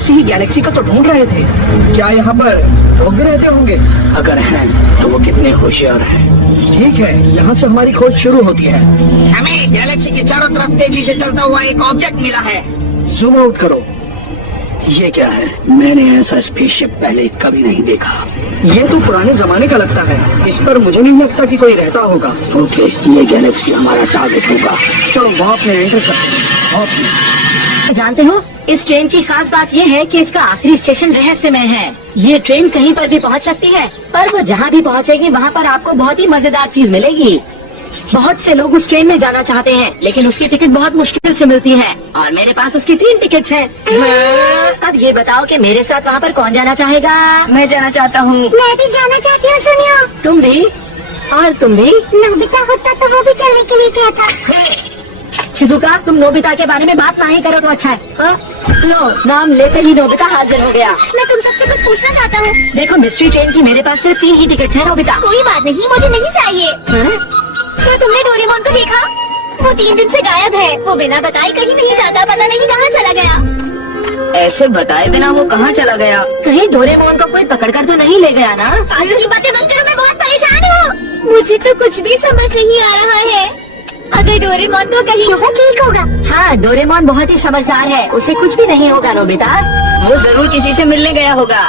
ऐसी ही गैलेक्सी को तो ढूंढ रहे थे। क्या यहाँ पर लोग भी रहते होंगे? अगर हैं तो वो कितने होशियार हैं। ठीक है, यहाँ से हमारी खोज शुरू होती है। हमें गैलेक्सी के चारों तरफ तेजी से चलता हुआ एक ऑब्जेक्ट मिला है। जूम आउट करो। ये क्या है? मैंने ऐसा स्पेसशिप पहले कभी नहीं देखा। ये तो पुराने जमाने का लगता है। इस पर मुझे नहीं लगता कि कोई रहता होगा। ओके, ये गैलेक्सी हमारा टारगेट होगा। चलो वॉक में एंटर करते हैं। वॉक में। जानते हो, इस ट्रेन की खास बात ये है कि इसका आखिरी स्टेशन रहस्यमय है। ये ट्रेन कहीं पर भी पहुंच सकती है, पर वो जहाँ भी पहुंचेगी वहाँ पर आपको बहुत ही मजेदार चीज मिलेगी। बहुत से लोग उस ट्रेन में जाना चाहते हैं, लेकिन उसकी टिकट बहुत मुश्किल से मिलती है, और मेरे पास उसकी 3 टिकट्स हैं। अब ये बताओ कि मेरे साथ वहाँ पर कौन जाना चाहेगा? मैं जाना चाहता हूँ। मैं भी जाना चाहती हूँ। सुनियो, तुम भी? और तुम भी? नोबिता होता तो वो भी चलने के लिए कहता। शिजुका, तुम नोबिता के बारे में बात नहीं करो तो अच्छा है। हाँ? लो, नाम लेते ही नोबिता हाजिर हो गया। मैं तुम सबसे कुछ पूछना चाहता हूँ। देखो, मिस्ट्री ट्रेन की मेरे पास सिर्फ 3 ही टिकट्स हैं नोबिता। कोई बात नहीं, मुझे नहीं चाहिए। क्या तुमने डोरेमोन को देखा? वो 3 दिन से गायब है। वो बिना बताए कहीं नहीं जाता, पता नहीं कहाँ चला गया। ऐसे बताए बिना वो कहाँ चला गया? कहीं डोरेमोन को कोई पकड़ कर तो नहीं ले गया ना? फालतू की बातें बंद करो, मैं बहुत परेशान हूँ। मुझे तो कुछ भी समझ नहीं आ रहा है। अगर डोरेमोन को कहीं होगा ठीक होगा। हाँ, डोरेमोन बहुत ही समझदार है, उसे कुछ भी नहीं होगा नोबिता। वो जरूर किसी से मिलने गया होगा।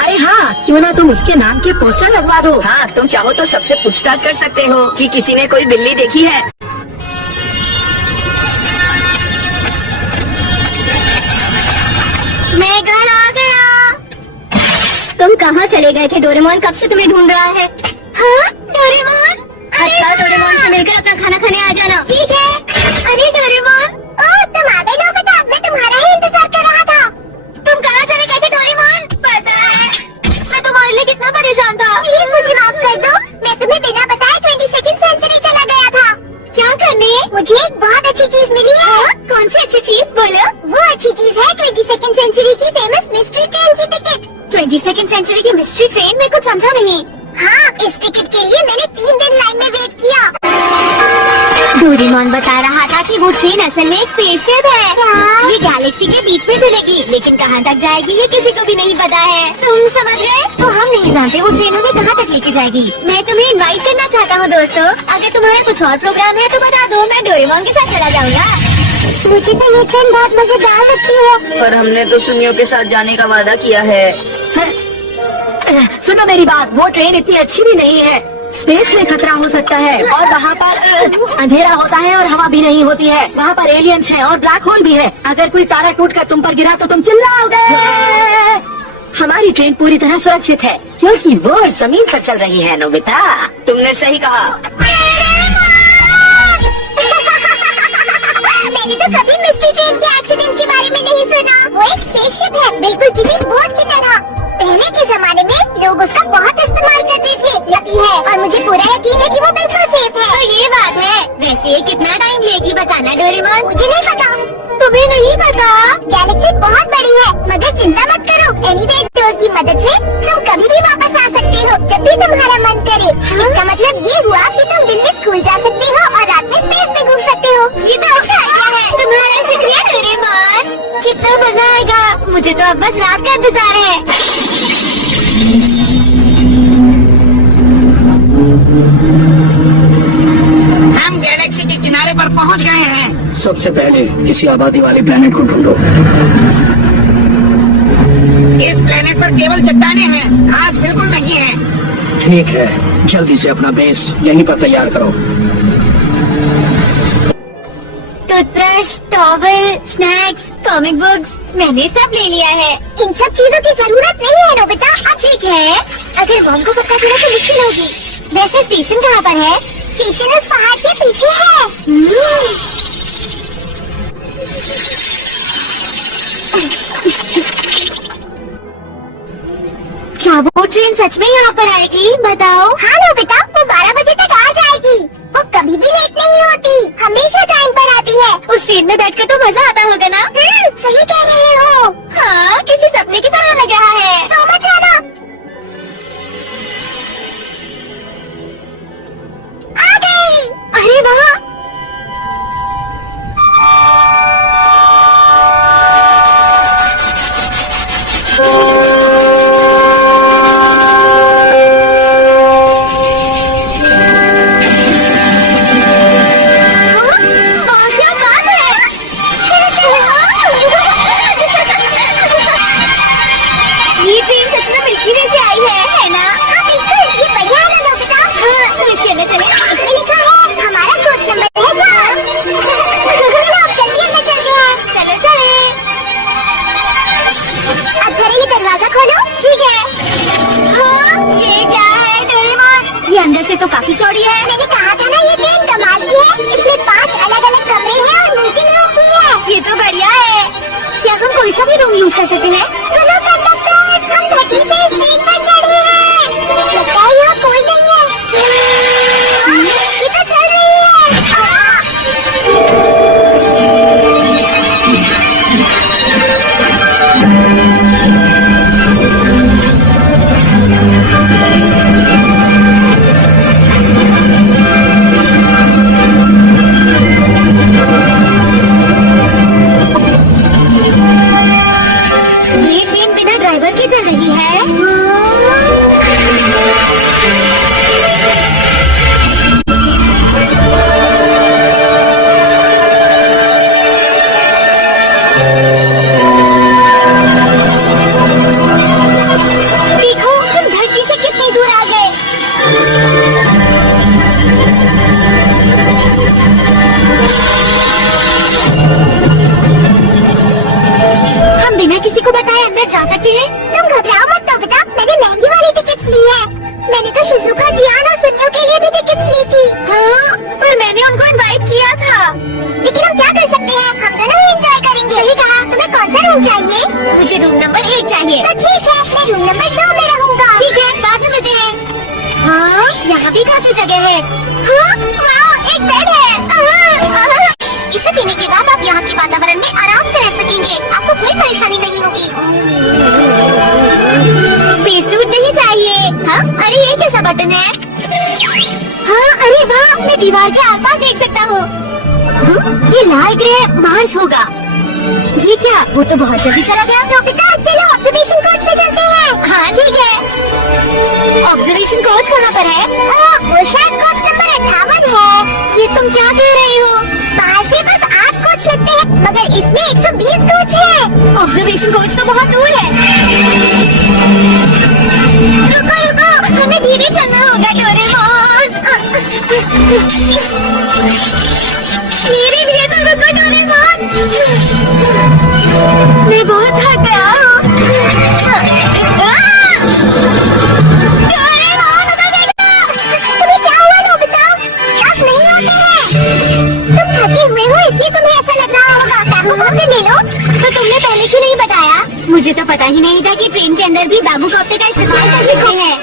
अरे हाँ, क्यों ना तुम उसके नाम के पोस्टर लगवा दो। हाँ, तुम चाहो तो सबसे पूछताछ कर सकते हो कि किसी ने कोई बिल्ली देखी है। मैं घर आ गया। तुम कहाँ चले गए थे डोरेमोन? कब से तुम्हें ढूंढ रहा है। हाँ डोरेमोन। अच्छा, डोरेमोन से मिलकर अपना खाना खाने आ जाना। ठीक है। अरे डोरेमोन, ओह तुम आ गए नोबिता, मैं तुम्हारा ही इंतजार कर रहा था। तुम कहाँ चले गए थे डोरेमोन? पता है, मैं तुम्हारे लिए कितना परेशान था। प्लीज मुझे माफ कर दो, मैं तुम्हें बिना बताए 22nd सेंचुरी चला गया था। क्या करने? मुझे एक बहुत अच्छी चीज मिली है। कौन सी अच्छी चीज? बोलो। वो अच्छी चीज है 22nd सेंचुरी की फेमस मिस्ट्री ट्रेन की टिकट। 22nd सेंचुरी की मिस्ट्री ट्रेन? मैं कुछ समझा नहीं। हाँ, इस टिकट के लिए मैंने 3 दिन लाइन में वेट किया। डोरेमोन बता रहा था कि वो ट्रेन असल में एक स्पेसशिप है। ये गैलेक्सी के बीच में चलेगी, लेकिन कहाँ तक जाएगी ये किसी को भी नहीं पता है। तुम समझ गए? तो हम नहीं जानते वो ट्रेन हमें कहाँ तक लेके जाएगी। मैं तुम्हें इनवाइट करना चाहता हूँ दोस्तों। अगर तुम्हारा कुछ और प्रोग्राम है तो बता दो, मैं डोरेमोन के साथ चला जाऊँगा। मुझे तो ये ट्रेन बहुत मजेदार लगती है। पर हमने तो सुनियो के साथ जाने का वादा किया है। सुनो मेरी बात, वो ट्रेन इतनी अच्छी भी नहीं है। स्पेस में खतरा हो सकता है, और वहाँ पर अंधेरा होता है और हवा भी नहीं होती है। वहाँ पर एलियंस हैं और ब्लैक होल भी है। अगर कोई तारा टूट कर तुम पर गिरा तो तुम चिल्लाओगे। हमारी ट्रेन पूरी तरह सुरक्षित है, क्योंकि वो जमीन पर चल रही है नोबिता। तुमने सही कहा। मैंने तो कभी मिस्ट्री ट्रेन के एक्सीडेंट के बारे में नहीं सुना। वो एक स्पेसशिप है, बिल्कुल किसी बोट की तरह। पहले के जमाने में लोग उसका बहुत इस्तेमाल करते थे, यकीन है, और मुझे पूरा यकीन है कि वो बिल्कुल सेफ है। तो ये बात है। वैसे ये कितना टाइम लेगी बताना डोरेमोन? मुझे नहीं पता। तुम्हें नहीं पता? गैलेक्सी बहुत बड़ी है, मगर चिंता मत करो। एनीवे डोर की मदद से तुम कभी भी वापस आ सकते हो, जब भी तुम्हारा मन करे। इसका मतलब ये हुआ कि तुम दिन में स्कूल जा सकते हो और रात में स्पेस में घूम सकते हो। ये तो अच्छा आइडिया है। तुम्हारा शुक्रिया डोरेमोन। कितना मजा आएगा। मुझे तो अब बस रात का इंतजार है। हम गैलेक्सी के किनारे पर पहुंच गए हैं। सबसे पहले किसी आबादी वाले प्लेनेट को ढूंढो। इस प्लेनेट पर केवल चट्टानें हैं, घास बिल्कुल नहीं है। ठीक है, जल्दी से अपना बेस यहीं पर तैयार करो। Toothbrush, towel, snacks, comic books, मैंने सब ले लिया है। इन सब चीजों की जरूरत नहीं है नोबिता। ठीक है, अगर मॉम को पता चला तो मुश्किल होगी। वैसे स्टेशन कहाँ पर है? स्टेशन उस पहाड़ के पीछे है। क्या वो ट्रेन सच में यहाँ पर आएगी? बताओ। हाँ नोबिता, वो 12 बजे तक आ जाएगी। वो कभी भी लेट नहीं होती, हमेशा टाइम पर आती है। उस ट्रेन में बैठकर तो मजा आता होगा ना? सही कह रहे हो। हाँ, किसी सपने की तरह लग रहा है। सो मच आना। आ गई। अरे वाह, से तो काफी चौड़ी है। मैंने कहा था ना ये ट्रेन कमाल की है। इसमें 5 अलग-अलग कमरे हैं और मीटिंग रूम भी है। ये तो बढ़िया है। क्या हम कोई सा भी रूम यूज कर सकते हैं? सुनो कंडक्टर, हम धरती से इस ट्रेन पर चढ़े हैं। लगता है यहाँ कोई नहीं है। ये तो चल रही है। ये ट्रेन बिना ड्राइवर के चल रही है। देखो हम धरती से कितनी दूर आ गए। हम बिना किसी को बताए अंदर जा सकते हैं। तुम घबराओ मत नोबिता, मैंने महंगी वाली टिकट्स ली है। मैंने तो शिजुका, जियान और सुनियो के लिए भी टिकट्स ली थी। हाँ, पर मैंने उनको इनवाइट किया था। लेकिन हम क्या कर सकते हैं, हम दोनों ही एंजॉय करेंगे। सही कहा। तुम्हें कौन सा रूम चाहिए? मुझे रूम नंबर 1 चाहिए। तो ठीक है, मैं रूम नंबर 2 में रहूँगा। ठीक है, बाद में मिलते हैं। हाँ, यहाँ भी काफी जगह है। हाँ, वाह, एक बेड है। इसे पीने के बाद आप यहाँ के वातावरण में आराम से रह सकेंगे। आपको कोई परेशानी नहीं होगी। स्पेस सूट नहीं चाहिए। हाँ, अरे ये कैसा बटन है? हाँ, अरे वाह, मैं दीवार के आर पार देख सकता हूँ। ये लाल ग्रह मार्स होगा। ये क्या? वो तो बहुत जल्दी चला गया। नोबिता, चलो ऑब्जर्वेशन कोच पे चलते हैं। हाँ, ठीक है। ऑब्जर्वेशन कोच कहाँ पर है? वो शायद कोच नंबर 58 है। ये तुम क्या कह रही हो? बाहर से बस 8 कोच लगते हैं, मगर इसमें 120 कोच है। ऑब्जर्वेशन कोच तो बहुत दूर है। रुको रुको, हमें धीरे चलना होगा डोरेमोन। मेरे लिए तो रुको डोरेमोन, मैं बहुत थक गया हूँ। डोरेमोन, तुम्हें क्या हुआ नोबिता? सांस नहीं आते हैं। तुम थके हुए हो इसलिए तुम्हें ऐसा लग रहा होगा। बाबू कॉप्टर ले लो। तो तुमने पहले क्यों नहीं बताया? मुझे तो पता ही नहीं था कि ट्रेन के अंदर भी बाबू कॉप्टर का इस्तेमाल कर सकते हैं।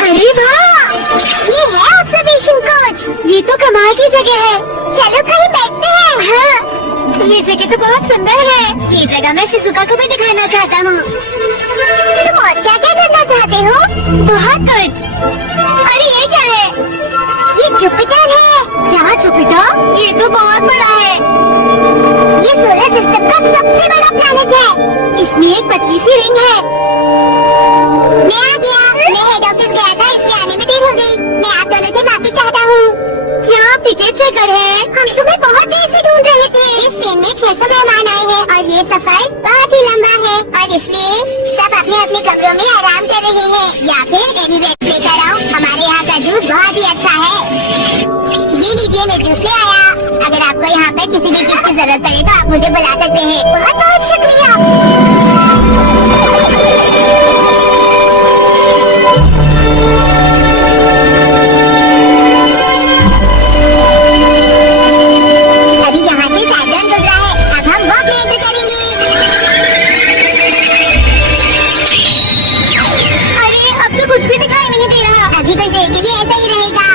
अरे वाह, ये है ऑब्जर्वेशन कोच। ये तो कमाल की जगह है। चलो कहीं बैठते हैं। हाँ, ये जगह तो बहुत सुंदर है। ये जगह मैं शिजुका को भी दिखाना चाहता हूँ। तुम और क्या क्या करना चाहते हो? बहुत कुछ। अरे ये क्या है? ये जुपिटर है। क्या जुपिटर? ये तो बहुत बड़ा है। ये सोलर सिस्टम का सबसे बड़ा प्लैनेट है। इसमें एक पतली सी रिंग है। मैं आ गया। मैं हेड ऑफिस गया था इसलिए आने में देर हो गई। मैं आप दोनों से माफी चाहता हूँ। क्या आप टिकट चेकर हैं? हम तुम्हें बहुत देर से ढूंढ रहे थे। इस ट्रेन में 600 मेहमान आए हैं और ये सफर बहुत ही लंबा है और इसलिए सब अपने अपने कमरों में आराम कर रहे हैं या फिर एनीवेज लेकर आओ। हमारे यहाँ का जूस बहुत ही अच्छा है। ये लीजिए, मैं जूस ले आया। अगर आपको यहाँ पर किसी भी चीज की जरूरत पड़े तो आप मुझे बुला सकते हैं। बहुत बहुत शुक्रिया। अभी यहाँ से साइकिल गुजरा है। अब हम वॉक में एंटर करेंगे। अरे अब तो कुछ भी दिखाई नहीं दे रहा। अभी कुछ देर के लिए ऐसा ही रहेगा।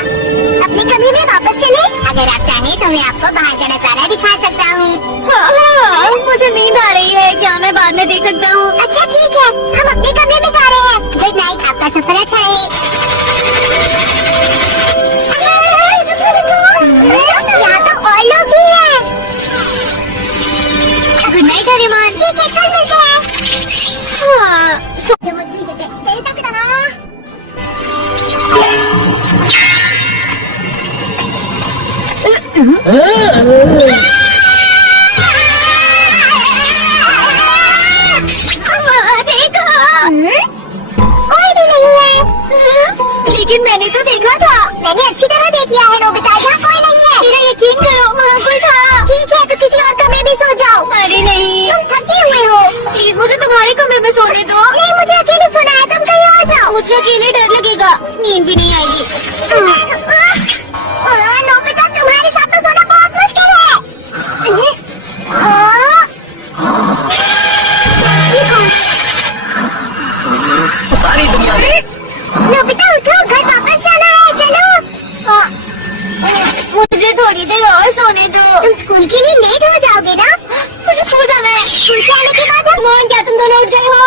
अपने कमरे में वापस चले। अगर आप चाहें तो मैं आपको बाहर का नजारा दिखा सकता हूँ। मुझे नींद आ रही है। क्या मैं बाद में देख सकता हूँ? अच्छा ठीक है, हम अपने कमरे में जा रहे हैं। गुड नाइट, आपका सफर अच्छा रहे। यहाँ तो और लोग भी हैं। Good night Doraemon. ठीक है, कल मिलते हैं। कोई भी नहीं है। लेकिन मैंने तो देखा था। मैंने अच्छी तरह देख लिया है नोबिता, यहाँ कोई नहीं है। मेरा यकीन करो, वहाँ कोई था। ठीक है, तो किसी और कमरे में सो जाओ। अरे नहीं, तुम थके हुए हो। प्लीज मुझे तुम्हारे कमरे में सोने दो। नहीं, मुझे अकेले सोना है, तुम कहीं और जाओ। रोज अकेले डर लगेगा, नींद भी नहीं आएगी। नोबिता, तुम्हारे साथ तो सोना बहुत मुश्किल है। ये कौन? सारी दुनिया में नोबिता उठो, घर वापस जाना है, चलो। मुझे थोड़ी देर और सोने दो। तुम स्कूल के लिए लेट हो जाओगे ना? मुझे स्कूल जाना है। स्कूल से आने के बाद मोहन, क्या तुम दोनों उठ गए हो?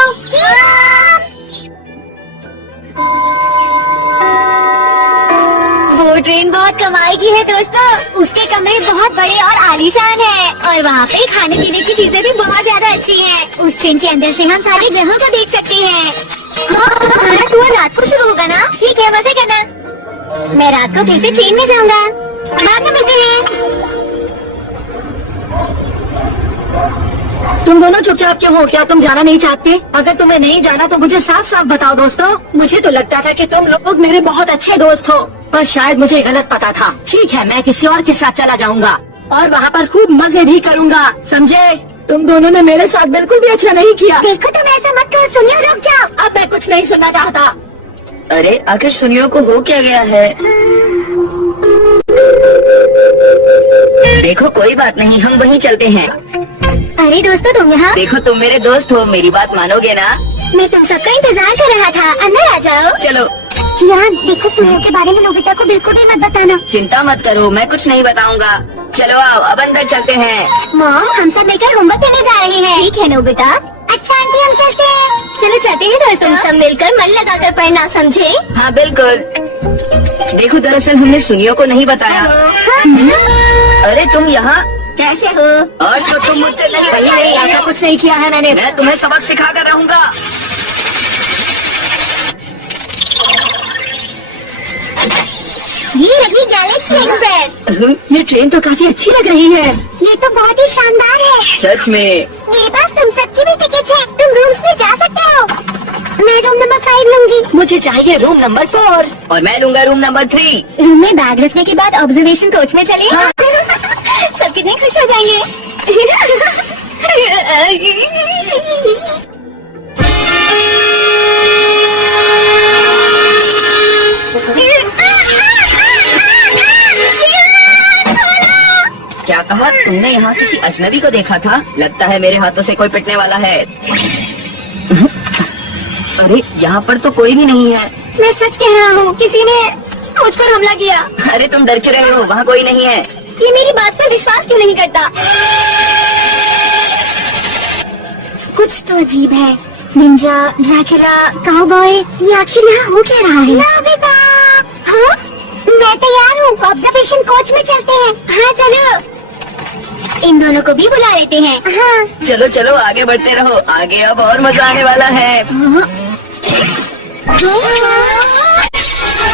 वो ट्रेन बहुत कमाई की है दोस्तों। उसके कमरे बहुत बड़े और आलीशान है और वहाँ पे खाने पीने की चीजें भी बहुत ज्यादा अच्छी हैं। उस ट्रेन के अंदर से हम सारे ग्रहों को देख सकते हैं। हमारा टूर रात को शुरू होगा ना? ठीक है, मजे करना। मैं रात को फिर से ट्रेन में जाऊंगा। बाद में मिलते हैं। तुम दोनों चुपचाप क्यों हो? क्या तुम जाना नहीं चाहते? अगर तुम्हें नहीं जाना तो मुझे साफ साफ बताओ दोस्तों। मुझे तो लगता था कि तुम लोग मेरे बहुत अच्छे दोस्त हो, पर शायद मुझे गलत पता था। ठीक है, मैं किसी और के साथ चला जाऊंगा और वहाँ पर खूब मजे भी करूंगा, समझे? तुम दोनों ने मेरे साथ बिल्कुल भी अच्छा नहीं किया। देखो, तुम ऐसा मत करो। सुनियो, रुक जाओ। अब मैं कुछ नहीं सुनना चाहता। अरे आखिर सुनियो को हो क्या गया है? देखो कोई बात नहीं, हम वहीं चलते हैं। अरे दोस्तों, तुम यहाँ? देखो तुम मेरे दोस्त हो, मेरी बात मानोगे ना? मैं तुम सबका इंतजार कर रहा था। अंदर आ जाओ। चलो। जियान, देखो, सुनियो के बारे में नोबिता को बिल्कुल भी मत बताना। चिंता मत करो, मैं कुछ नहीं बताऊंगा। चलो आओ, अब अंदर चलते हैं। मॉम, हम सब मिलकर होमवर्क करने जा रहे हैं। ठीक है नोबिता। अच्छा आंटी, हम चलते हैं। चलो चलते हैं दोस्तों। तुम सब मिलकर मन लगाकर पढ़ना, समझे? हाँ बिल्कुल। देखो दरअसल हमने सुनियो को नहीं बताया। अरे तुम यहाँ कैसे हो? आज तो तुम मुझसे नहीं नहीं, बताई। ऐसा कुछ नहीं किया है मैंने। मैं तुम्हें सबक सिखा कर रहूंगा। ये रही गैलेक्सी एक्सप्रेस। ये ट्रेन तो काफी अच्छी लग रही है। ये तो बहुत ही शानदार है। सच में? मेरे पास तुम सबकी भी टिकट है। तुम रूम्स में जा सकते हो। मैं रूम नंबर 5 लूंगी। मुझे चाहिए रूम नंबर 4। और मैं लूंगा रूम नंबर 3। रूम में बैग रखने के बाद ऑब्जर्वेशन कोच में चले। हाँ। सब कितने खुश हो जाएंगे। क्या कहा तुमने? यहाँ किसी अजनबी को देखा था? लगता है मेरे हाथों से कोई पिटने वाला है। अरे यहाँ पर तो कोई भी नहीं है। मैं सच कह रहा हूँ, किसी ने मुझ पर हमला किया। अरे तुम डर क्यों रहे हो? वहाँ कोई नहीं है। ये मेरी बात पर विश्वास क्यों नहीं करता? कुछ तो अजीब है। निंजा, ड्रैकुला, काउबॉय, ये आखिर यहाँ हो क्या रहा है? नोबिता! हाँ? मैं तैयार हूँ। ऑब्जर्वेशन कोच में चलते हैं। हाँ चलो। इन दोनों को भी बुला लेते हैं। हाँ। चलो चलो आगे बढ़ते रहो, आगे अब और मजा आने वाला है।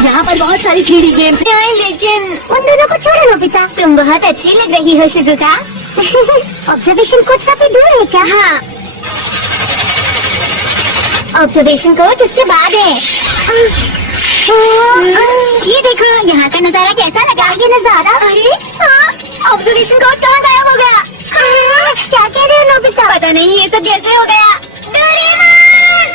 यहाँ पर बहुत सारी 3D गेम्स हैं, लेकिन उन दोनों को छोड़ो नोबिता। तुम बहुत अच्छी लग रही हो शिजुका। ऑब्जर्वेशन कोच काफी दूर है क्या? हाँ, ऑब्जर्वेशन कोच इसके बाद है। ये देखो, यहाँ का नजारा कैसा लगा? ये नजारा? अरे ऑब्जर्वेशन कोच कहाँ गायब हो गया? क्या कह रहे हो नोबिता? पता नहीं ये सब कैसे हो गया। डोरेमोन!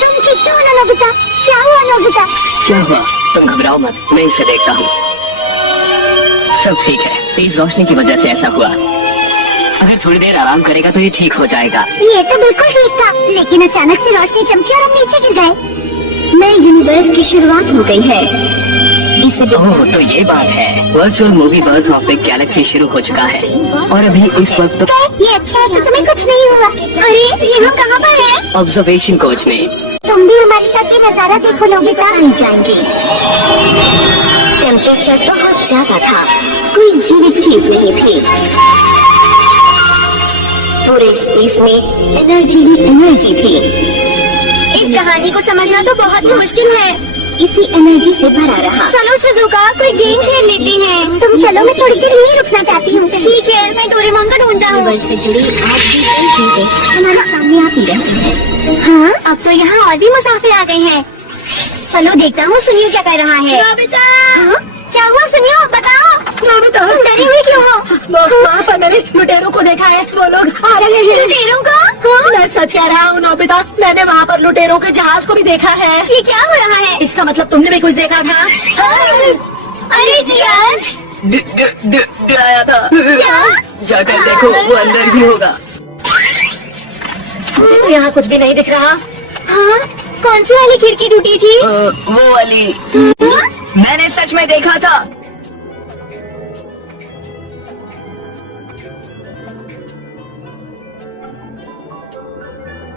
तुम ठीक तो हो ना नोबिता? क्या हुआ नोबिता? क्या हुआ? तुम घबराओ मत, मैं इसे देखता हूँ। सब ठीक है, तेज रोशनी की वजह से ऐसा हुआ। अगर थोड़ी देर आराम करेगा तो ये ठीक हो जाएगा। ये तो बिल्कुल ठीक था, लेकिन अचानक से रोशनी चमकी और हम नीचे गिर गए। नए यूनिवर्स की शुरुआत हो गई है। इसे ओह, तो ये बात है। Virtual movie birth of the Galaxy शुरू हो चुका है और अभी इस वक्त तो ये अच्छा है कि तुम्हें कुछ नहीं हुआ। अरे ये हम कहाँ पर हैं? ऑब्जर्वेशन कोच में। तुम भी हमारे साथ ये नजारा देखो नोबिता। नहीं जाएंगे। टेम्परेचर बहुत ज्यादा था, कोई जीवित चीज नहीं थी। पूरे स्पेस में एनर्जी ही एनर्जी थी। इस कहानी को समझना तो बहुत ही मुश्किल है। इसी एनर्जी से भरा रहा। चलो शिजुका, कोई गेम खेल लेते हैं। तुम चलो, मैं थोड़ी देर यहीं रुकना चाहती हूँ। ठीक है, मैं डोरेमोन को ढूंढता हूँ। से जुड़ी आज भी कई चीजें हमारे सामने आती रहती हैं। हाँ, अब तो यहाँ और भी मुसाफिर आ गए हैं। चलो देखता हूँ सुनियो क्या कर रहा है। हाँ? क्या हुआ सुनियो, बताओ। नोबिता, डरी हुई क्यों हो? वहाँ पर मैंने लुटेरों को देखा है, वो लोग आ रहे हैं। लुटेरों को? हाँ? मैं सच कह रहा हूँ नोबिता, मैंने वहाँ पर लुटेरों के जहाज को भी देखा है। ये क्या हो रहा है? इसका मतलब तुमने भी कुछ देखा था? अरे जियास, आया था। क्या? जाकर देखो, वो अंदर ही होगा। मुझे तो यहाँ कुछ भी नहीं दिख रहा। हाँ? कौन सी वाली खिड़की टूटी थी? वो वाली हाँ? मैंने सच में देखा था।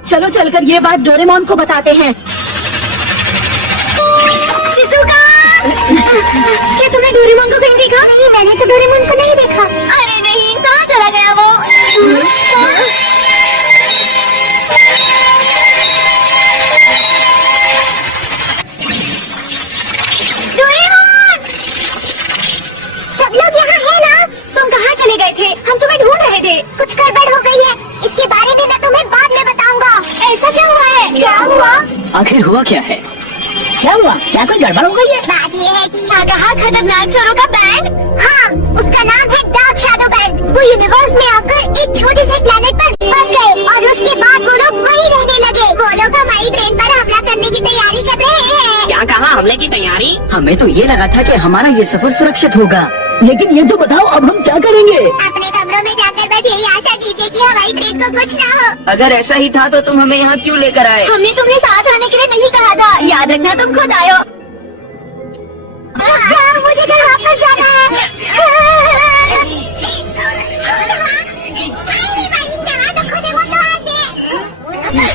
चलो चलकर ये बात डोरेमोन को बताते हैं। शिज़ुका! क्या तुमने डोरेमोन को कहीं देखा? नहीं, मैंने तो डोरेमोन को नहीं देखा। अरे नहीं, कहाँ चला गया वो? डोरेमोन! सब लोग यहाँ हैं ना? तुम कहाँ चले गए थे? हम तुम्हें ढूंढ रहे थे। कुछ गड़बड़ हो गई है, इसके बारे में मैं तुम्हें बाद में बताऊंगा। ऐसा क्या हुआ है? क्या हुआ? आखिर हुआ क्या है? क्या हुआ? क्या कोई गड़बड़ हो गई है? बात ये है कि शाकाहा खतरनाक चोरों का बैंड, हाँ, उसका नाम है डार्क शैडो बैंड। वो यूनिवर्स में आकर एक छोटे से प्लेनेट पर बस गए और उसके बाद वो लोग वहीं रहने लगे। वो लोग हमारी ट्रेन पर हमला करने की तैयारी कर रहे हैं। क्या कहा? हमले की तैयारी? हमें तो ये लगा था कि हमारा ये सफर सुरक्षित होगा। लेकिन ये तो बताओ अब हम क्या करेंगे? अपने कमरों में जाकर बस यही आशा कीजिए कि हमारी ट्रेन को कुछ ना हो। अगर ऐसा ही था तो तुम हमें यहाँ क्यों लेकर आए? हमने तुम्हें साथ आने के लिए नहीं कहा था, याद रखना तुम खुद आयो। मुझे घर वापस जाना है।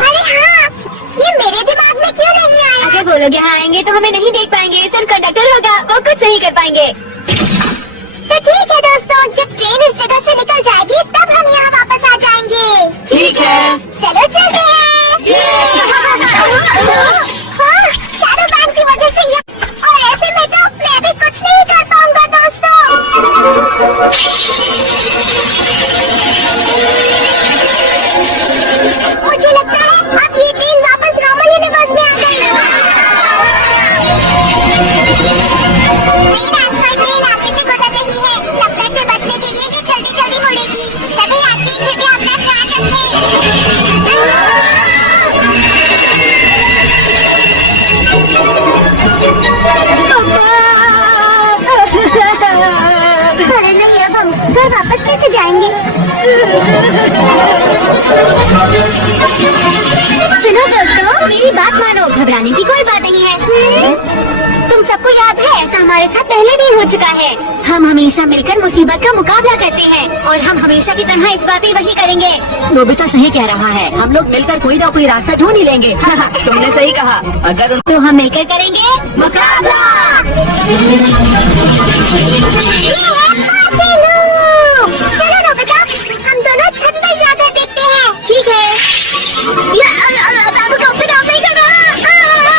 अरे हाँ, ये मेरे दिमाग में क्यों नहीं आया? अगर वो लोग यहाँ आएंगे तो हमें नहीं देख पाएंगे, सिर्फ कंडक्टर होगा, वो कुछ नहीं कर पाएंगे। तो ठीक है दोस्तों, जब ट्रेन इस जगह से निकल जाएगी तब हम यहाँ वापस आ जाएंगे। ठीक है। चलो चलते हैं। हाँ, शैडो बैंड की वजह से ये, और ऐसे में तो मैं भी कुछ नहीं कर पाऊंगा दोस्तों। मुझे लगता है अब ये ट्रेन वापस नॉर्मल यूनिवर्स में आ गई। ट्रेन एस्ट्रॉइड के इलाके से गुजर रही है। टक्कर से बचने के लिए ये जल्दी जल्दी मुड़ेगी। सभी यात्री कृपया अपना ध्यान रखें। अरे नहीं, अब हम घर वापस कैसे जाएंगे? सुनो दोस्तों, मेरी बात मानो, घबराने की कोई बात नहीं है। तुम सबको याद है, ऐसा हमारे साथ पहले भी हो चुका है। हम हमेशा मिलकर मुसीबत का मुकाबला करते हैं और हम हमेशा की तरह इस बार भी वही करेंगे। नोबिता सही कह रहा है, हम लोग मिलकर कोई ना कोई रास्ता ढूंढ ही लेंगे। तुमने सही कहा। अगर तो हम मिलकर करेंगे मुकाबला। चलो नोबिता, हम दोनों छत पर जाकर देखते हैं। ठीक है। बाबू कॉप्टर काम नहीं कर रहा।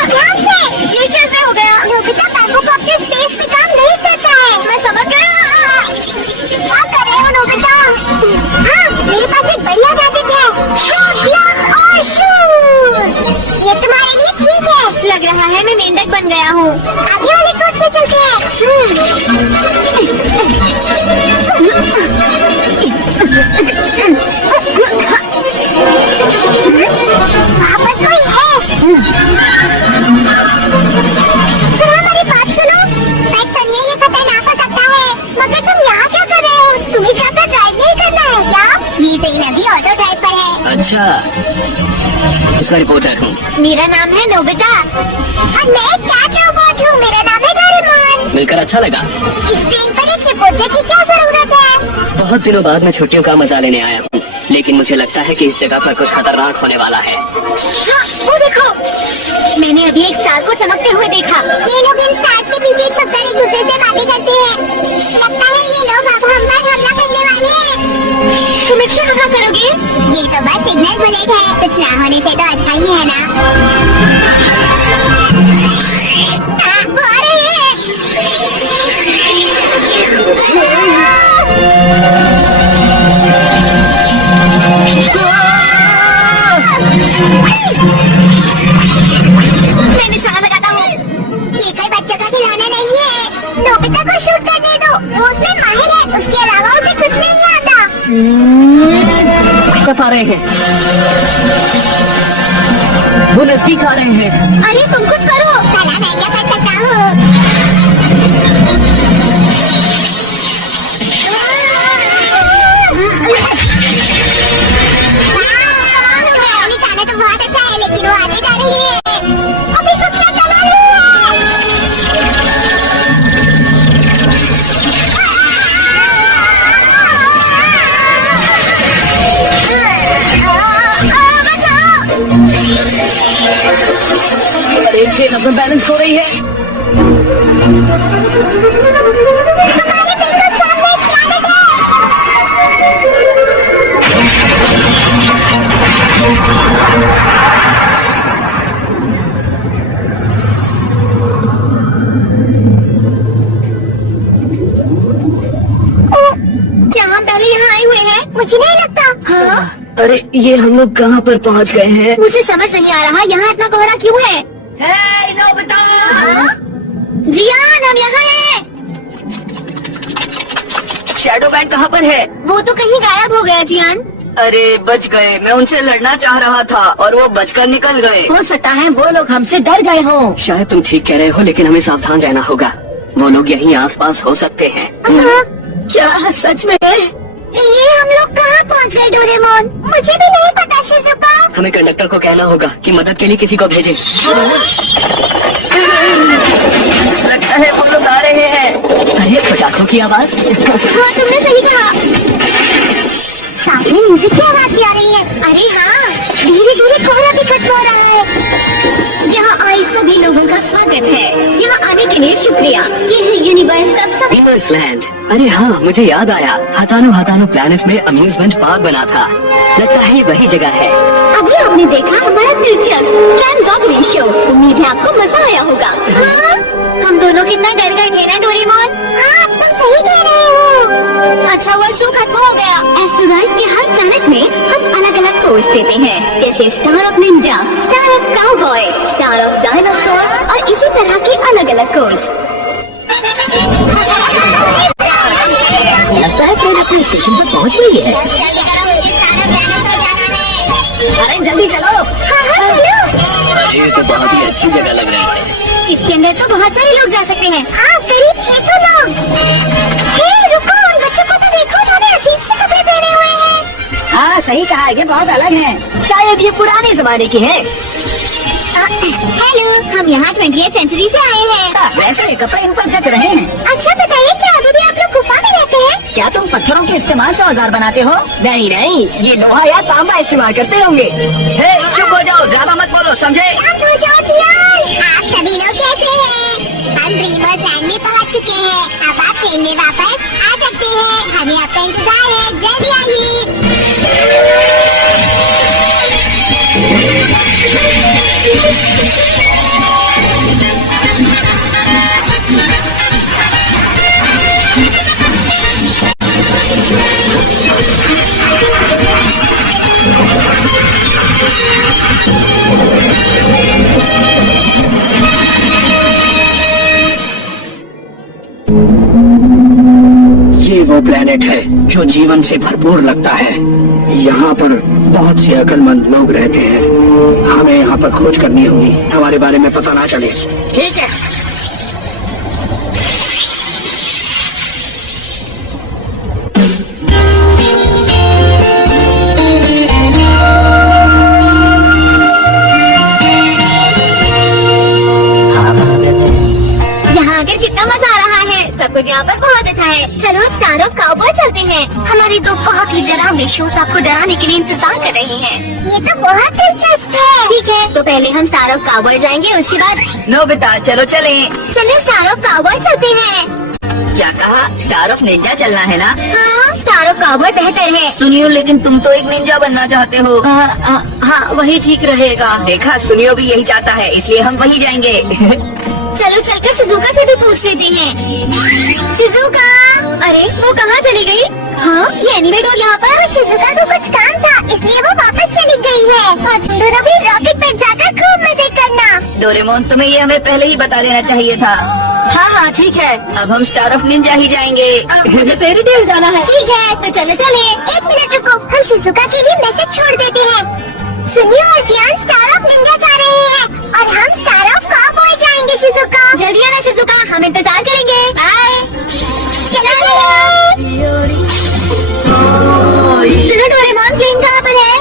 ध्यान से। ये कैसे हो गया? नोबिता, बाबू कॉप्टर स्पेस में काम नहीं करता है। मैं समझ गया। क्या कर रहे हो नोबिता? हाँ, मेरे पास एक बढ़िया गैजेट है। शूट, ग्लव्स और शूज। ये तुम्हारे लिए ठीक है। लग रहा है मैं मेंढक बन गया हूँ। आगे वाले कोच पे चलते हैं। वहाँ पर कोई है। सुनो, हमारी बात सुनो। मैं सुनिए, ये खतरनाक हो सकता है, मगर तुम यहाँ क्या कर रहे हो? तुम्हें जाकर ड्राइव नहीं करना है क्या? ये ट्रेन अभी ऑटो ड्राइव पर है। अच्छा, उसका रिपोर्टर हूँ। मेरा नाम है नोबिता और मैं कैट रोबोट हूँ। मेरा नाम है डोरेमोन। मिलकर अच्छा लगा। इस ट्रेन पर एक रिपोर्टर की क्या जरूरत है? बहुत दिनों बाद मैं छुट्टियों का मजा लेने आया हूँ, लेकिन मुझे लगता है कि इस जगह पर कुछ खतरनाक होने वाला है। हाँ, वो देखो, मैंने अभी एक स्टार को चमकते हुए देखा। ये लोग इन स्टार्स के पीछे छुपकर एक दूसरे से बातें करते हैं। लगता है ये लोग अब हम पर हमला करने वाले हैं। तुम इससे हमला करोगे? ये तो बस सिग्नल बुलेट है, कुछ ना होने से तो अच्छा ही है ना। हाँ, वो आ रहे हैं। मैं निशाना लगाता हूँ। ये कोई बच्चों का खिलौना नहीं है। नोबिता को शूट करने दो, वो उसमें तरफ आ रहे हैं, वो नजदीक आ रहे हैं। अरे तुम कुछ करो। भला मैं क्या कर सकता हूँ? निशाना तो बहुत अच्छा है, लेकिन वो आगे जा रही है। अभी खुद का चला एक ट्रेन अपना बैलेंस हो रही है। क्या हम पहले यहाँ आए हुए हैं? मुझे नहीं लगता। हाँ, अरे ये हम लोग कहाँ पर पहुँच गए हैं? मुझे समझ नहीं आ रहा यहाँ इतना कोहरा क्यों है? हाँ? जियान, हम यहाँ हैं। शैडो बैग कहाँ पर है? वो तो कहीं गायब हो गया जियान। अरे बच गए, मैं उनसे लड़ना चाह रहा था और वो बचकर निकल गए। हो सकता है वो लोग हमसे डर गए हों। शायद तुम ठीक कह रहे हो, लेकिन हमें सावधान रहना होगा। वो लोग यहीं आसपास हो सकते हैं। क्या सच में? ये हम लोग कहाँ पहुँच गए डोरेमोन? मुझे भी नहीं पता शिज़ुका। हमें कंडक्टर को कहना होगा कि मदद के लिए किसी को भेजें। लगता है वो लोग आ रहे हैं। अरे पटाखों की आवाज। हाँ, तुमने सही कहा। साथ में म्यूजिक की आवाज भी आ रही है। अरे हाँ, धीरे धीरे कोहरा भी खत्म हो रहा है। यहाँ आए सभी लोगों का स्वागत है। यहाँ आने के लिए शुक्रिया। ये है यूनिवर्स का सब। Dreamers land. अरे हाँ, मुझे याद आया, हतानो हतानो प्लैनेट में अम्यूजमेंट पार्क बना था। लगता है ये वही जगह है। अभी आपने देखा हमारा दिलचस्प कैन रॉबरी शो। उम्मीद है आपको मजा आया होगा। हाँ? हम दोनों कितना डर गए थे ना डोरेमोन? हाँ, तुम सही कह रहे हो। अच्छा हुआ शो खत्म हो गया। एस्टेरॉइड के हर प्लैनेट में हम अलग अलग कोर्स देते हैं, जैसे star of Ninja, star of cowboy, star of dinosaur और इसी तरह के अलग अलग कोर्स। लगता है ट्रेन अपने स्टेशन पर पहुंच गई है। अरे जल्दी चलो। हाँ हाँ चलो। ये तो बहुत ही अच्छी जगह लग रही है। इसके अंदर तो बहुत सारे लोग जा सकते हैं। हाँ, करीब 600 लोग। हे, रुको, उन बच्चों को तो देखो, उन्होंने अजीब से कपड़े पहने हुए हैं। हाँ सही कहा, ये बहुत अलग है। शायद ये पुराने जमाने के हैं। हेलो, हम यहाँ 20th सेंचुरी से आए हैं। वैसे ये कपड़े इन पर जच रहे हैं। अच्छा बताइए, क्या अभी भी आप लोग गुफा में रहते हैं? क्या तुम पत्थरों के इस्तेमाल से औजार बनाते हो? नहीं नहीं, ये लोहा या तांबा इस्तेमाल करते होंगे। हे, चुप हो जाओ, ज्यादा मत बोलो, समझे? आप हो जाओ यार। आप सभी लोग कैसे हैं? हम ड्रीमर्स लैंड में पहुँच चुके हैं। अब आप ट्रेन में वापस आ सकते हैं। हमें आपका इंतजार है, जल्दी आइए। ये वो प्लेनेट है जो जीवन से भरपूर लगता है। यहाँ पर बहुत से अक्लमंद लोग रहते हैं। हमें यहाँ पर खोज करनी होगी, हमारे बारे में पता ना चले। ठीक है। यहाँ आकर कितना मजा आ रहा है। सब कुछ यहाँ पर बहुत अच्छा है। चलो स्टार ऑफ काउबॉय चलते हैं। हमारे दो बहुत ही डरावने शोज आपको डराने के लिए इंतजार कर रहे हैं। ये तो बहुत दिलचस्प है। ठीक है, तो पहले हम स्टार ऑफ काउबॉय जाएंगे, उसके बाद नोबिता, चलो चले। चलिए स्टार ऑफ काउबॉय चलते हैं। क्या कहा? स्टार ऑफ निंजा चलना है ना? हाँ, स्टार ऑफ काउबॉय बेहतर है। सुनियो, लेकिन तुम तो एक निंजा बनना चाहते हो। हाँ, वही ठीक रहेगा। देखा, सुनियो भी यही चाहता है, इसलिए हम वही जाएंगे। चलो चलकर शिजुका से भी पूछ लेते हैं। शिजुका, अरे वो कहाँ चली गई? हाँ, ये एनिमेडोर यहाँ पर। शिजुका को कुछ काम था, इसलिए वो वापस चली गई है। और तुम दोनों भी रॉकेट में जाकर खूब मजे करना। डोरेमोन, तुम्हें ये हमें पहले ही बता देना चाहिए था। हाँ हाँ ठीक है। अब हम स्टार ऑफ निंजा ही जाएंगे। मुझे फेरी टेल जाना है। ठीक है तो चलो चले। 1 मिनट रुको, हम शिजुका के लिए मैसेज छोड़ देते हैं। सुनिए जियान स्टार ऑफ निंजा जा रहे हैं और हम स्टार ऑफ काउबॉय जाएंगे। शिजुका जल्दी आना शिजुका, हम इंतजार करेंगे। बाय। चलो सुनो डोरेमोन, प्लेन कहाँ पर है?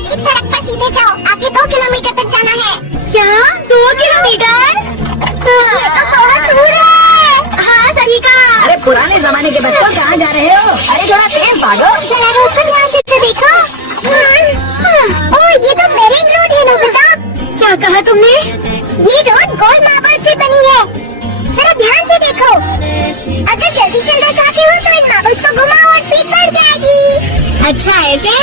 इस सड़क पर सीधे जाओ, आगे 2 किलोमीटर तक जाना है। क्या 2 किलोमीटर? ये तो बहुत दूर है। हाँ सही कहा। अरे पुराने जमाने के बच्चों कहाँ जा रहे हो? अरे थोड़ा तेज भागो। जरा रोड पर ध्यान से तो देखो। ओह ये तो मेरिन रोड है नोबिता। क्या कहा तुमने? ये रोड गोल्ड मार्बल से बनी है। जरा ध्यान से देखो। अगर जल्दी चलना चाहते हो तो इन मार्बल्स को घुमाओ और स्पीड बढ़ जाएगी। अच्छा ऐसे।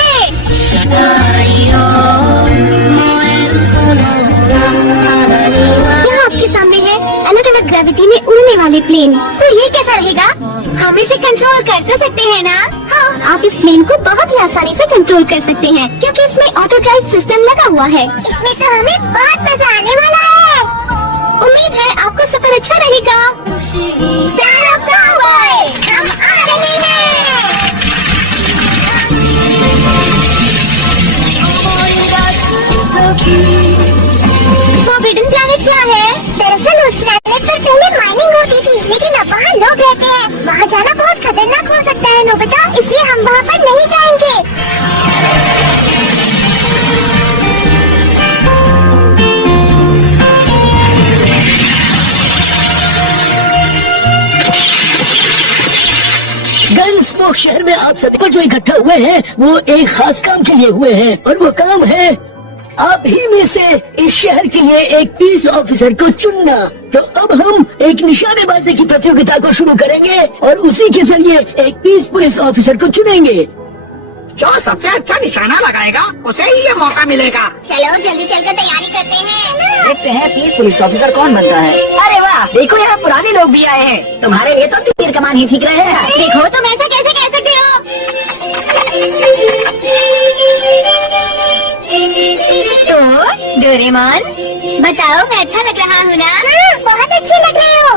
यहाँ आपके सामने है अलग अलग ग्रेविटी में उड़ने वाले प्लेन। तो ये कैसा रहेगा? हम इसे कंट्रोल कर तो सकते हैं ना? हाँ, आप इस प्लेन को बहुत ही आसानी से कंट्रोल कर सकते हैं क्योंकि इसमें ऑटो ड्राइव सिस्टम लगा हुआ है। इसमें तो हमें बहुत मजा आने वाला है। उम्मीद है आपको सफर अच्छा रहेगा। स्टार ऑफ काउबॉय, हम आ रहे हैं। फॉरबिडन प्लैनेट क्या है? दरअसल उस प्लैनेट पर पहले माइनिंग होती थी, लेकिन अब वहाँ लोग रहते हैं। वहाँ जाना बहुत खतरनाक हो सकता है नोबिता, इसलिए हम वहाँ पर नहीं जाएंगे। गन्समोक शहर में आप सभी को जो इकट्ठा हुए हैं वो एक खास काम के लिए हुए हैं और वो काम है आप ही में से इस शहर के लिए एक पीस ऑफिसर को चुनना। तो अब हम एक निशानेबाजी की प्रतियोगिता को शुरू करेंगे और उसी के जरिए एक पीस पुलिस ऑफिसर को चुनेंगे। जो सबसे अच्छा निशाना लगाएगा उसे ही ये मौका मिलेगा। चलो जल्दी चलकर तैयारी करते हैं। देखते हैं 30 पुलिस ऑफिसर कौन बनता है। अरे वाह, देखो यहाँ पुराने लोग भी आए हैं। तुम्हारे लिए तो तीर कमान ही ठीक रहेगा। देखो तुम ऐसा कैसे कह सकते हो? तो डोरेमोन बताओ, मैं अच्छा लग रहा हूँ ना? हाँ, बहुत अच्छे लग रहे हो।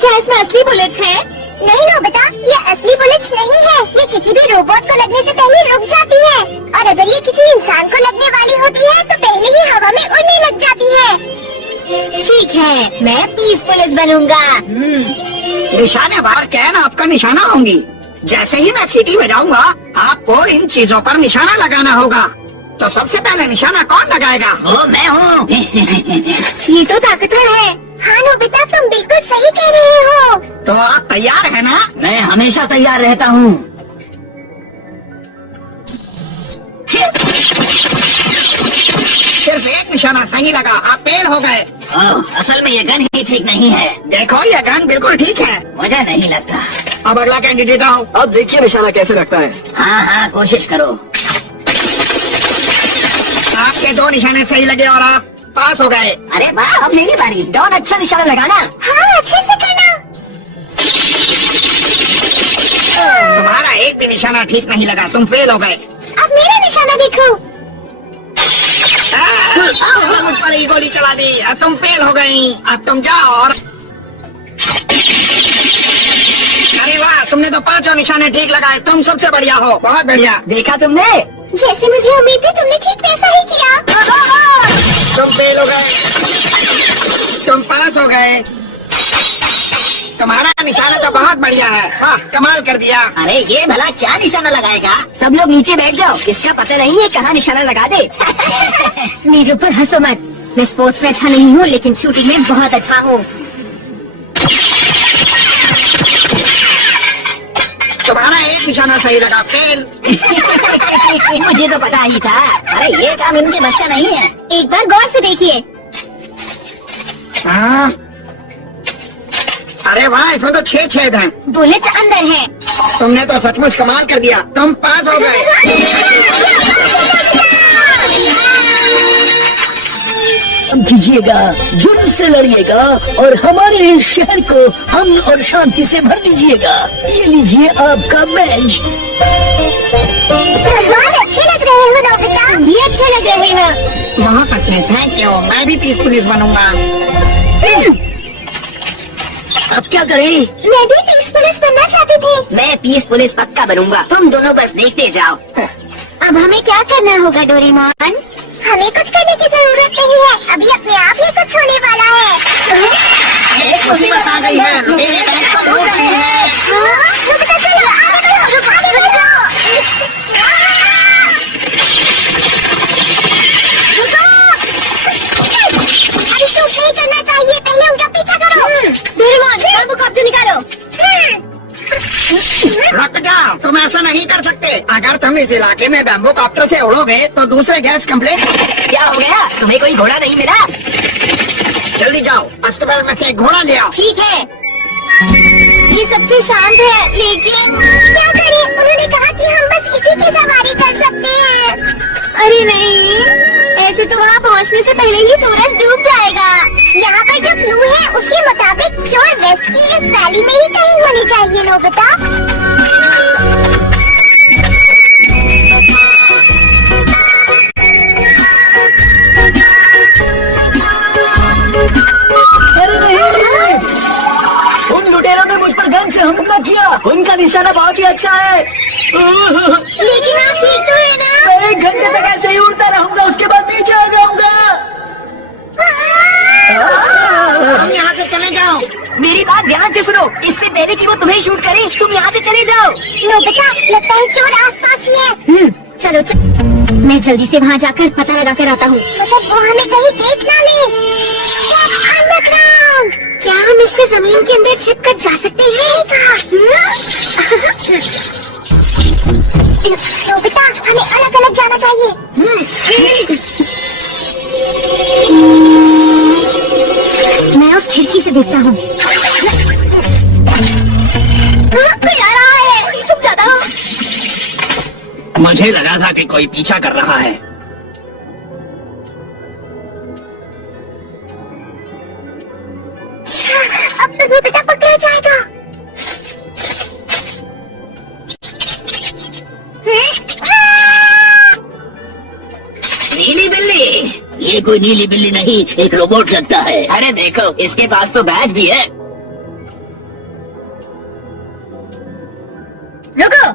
क्या इसमें असली बुलेट्स हैं? नहीं नोबिता, ये असली बुलेट्स नहीं है। ये किसी भी रोबोट को लगने से पहले रुक जाती है और अगर ये किसी इंसान को लगने वाली होती है तो पहले ही हवा में उड़ने लग जाती है। ठीक है, मैं पीस पुलिस बनूंगा। निशाने बाहर कैन आपका निशाना होंगी। जैसे ही मैं सीटी बजाऊंगा आपको इन चीजों पर निशाना लगाना होगा। तो सबसे पहले निशाना कौन लगाएगा? वो मैं हूँ। ये तो ताकतवर है। हाँ नोबिता, तुम बिल्कुल सही कह रहे हो। तो आप तैयार है ना? मैं हमेशा तैयार रहता हूँ। सिर्फ एक निशाना सही लगा, आप फेल हो गए। असल में ये गन ही ठीक नहीं है। देखो ये गन बिल्कुल ठीक है। मुझे नहीं लगता। अब अगला कैंडिडेट आओ। अब देखिए निशाना कैसे लगता है। हाँ हाँ कोशिश करो। आपके 2 निशाने सही लगे और आप पास हो गए। अरे वाह, अब मेरी बारी। डॉन अच्छा निशाना लगाना। हाँ अच्छे से करना। तुम्हारा एक भी निशाना ठीक नहीं लगा, तुम फेल हो गए। अब मेरा निशाना देखो। मुझ पर ही गोली चला दी। अब तुम फेल हो गई। अब तुम जाओ और अरे वाह, तुमने तो 5 निशाने ठीक लगाए। तुम सबसे बढ़िया हो, बहुत बढ़िया। देखा तुमने? जैसे मुझे उम्मीद थी तुमने ठीक वैसा ही किया। तुम फेल हो गए, तुम पास हो गए। तुम्हारा निशाना तो बहुत बढ़िया है। वाह, कमाल कर दिया। अरे ये भला क्या निशाना लगाएगा? सब लोग नीचे बैठ जाओ, इसका पता नहीं है कहाँ निशाना लगा दे। मेरे ऊपर हंसो मत। मैं स्पोर्ट्स में अच्छा नहीं हूँ लेकिन शूटिंग में बहुत अच्छा हूँ। तुम्हारा एक निशाना सही लगा, फेल। मुझे तो पता ही था। अरे ये काम इनके बस का नहीं है। एक बार गौर से देखिए। हाँ। अरे वाह, इसमें तो 6 छेद हैं। बुलेट अंदर है। तुमने तो सचमुच कमाल कर दिया। तुम पास हो गए। कीजिएगा, जुर्म से लड़िएगा और हमारे इस शहर को अमन और शांति से भर दीजिएगा। ये लीजिए आपका बैज। बहुत अच्छे लग रहे हो नोबिता। तुम भी अच्छे लग रहे हो। बहुत अच्छे, थैंक यू। मैं भी पीस पुलिस बनूंगा। अब क्या करें? मैं भी पीस पुलिस बनना चाहती थी। मैं पीस पुलिस पक्का बनूंगा, तुम दोनों बस देखते जाओ। अब हमें क्या करना होगा डोरेमोन? हमें कुछ करने की जरूरत नहीं है, अभी अपने आप ही कुछ होने वाला है। एक मुसीबत आ गई है, मेरे बैग को ढूंढ रहे हैं। नोबिता चलो, आगे बढ़ो, आगे बढ़ो। रुको। अभी शूट नहीं करना चाहिए, पहले उनका पीछा करो। डोरेमोन, बैम्बू कॉप्टर निकालो। रुक जाओ, तुम ऐसा नहीं कर सकते। अगर तुम इस इलाके में बैम्बू कॉप्टर से उड़ोगे तो दूसरे गैस कंप्लेन। क्या हो गया? तुम्हें कोई घोड़ा नहीं मिला? जल्दी जाओ, अस्तबल में से एक घोड़ा ले आओ। ठीक है, ये सबसे शांत है, लेकिन क्या करें? उन्होंने कहा कि हम बस इसी की सवारी कर सकते हैं। अरे नहीं, ऐसे तो वहाँ पहुँचने से पहले ही सूरज डूब जाएगा। यहाँ पर जो क्लू है उसके मुताबिक शोर वेस्ट की इस वैली में ही कहीं होनी चाहिए। नोबिता, अरे नहीं! उन लुटेरों ने मुझ पर गन से हमला किया। उनका निशाना बहुत ही अच्छा है। लेकिन आप ठीक तो है ना? मैं 1 घंटे तक ऐसे ही उड़ता रहूंगा, उसके बाद नीचे आ जाऊंगा। तुम यहाँ से चले जाओ। मेरी बात ध्यान से सुनो, इससे पहले कि वो तुम्हें शूट करे, तुम यहाँ से चले जाओ। नोबिता, लगता है चोर आसपास ही है। चलो मैं जल्दी से वहाँ जाकर पता लगा कर आता हूँ। मतलब वो हमें कहीं देख ना ले। अंडरग्राउंड, क्या हम इससे जमीन के अंदर छिप कर जा सकते हैं? नोबिता, हमें अलग अलग जाना चाहिए। मैं उस खिड़की से देखता हूँ। कोई आ रहा है, छुप जाता हूँ। मुझे लगा था कि कोई पीछा कर रहा है। अब तो नोबिता पकड़ा जाएगा। नीली बिल्ली? ये कोई नीली बिल्ली नहीं, एक रोबोट लगता है। अरे देखो, इसके पास तो बैज भी है। रुको।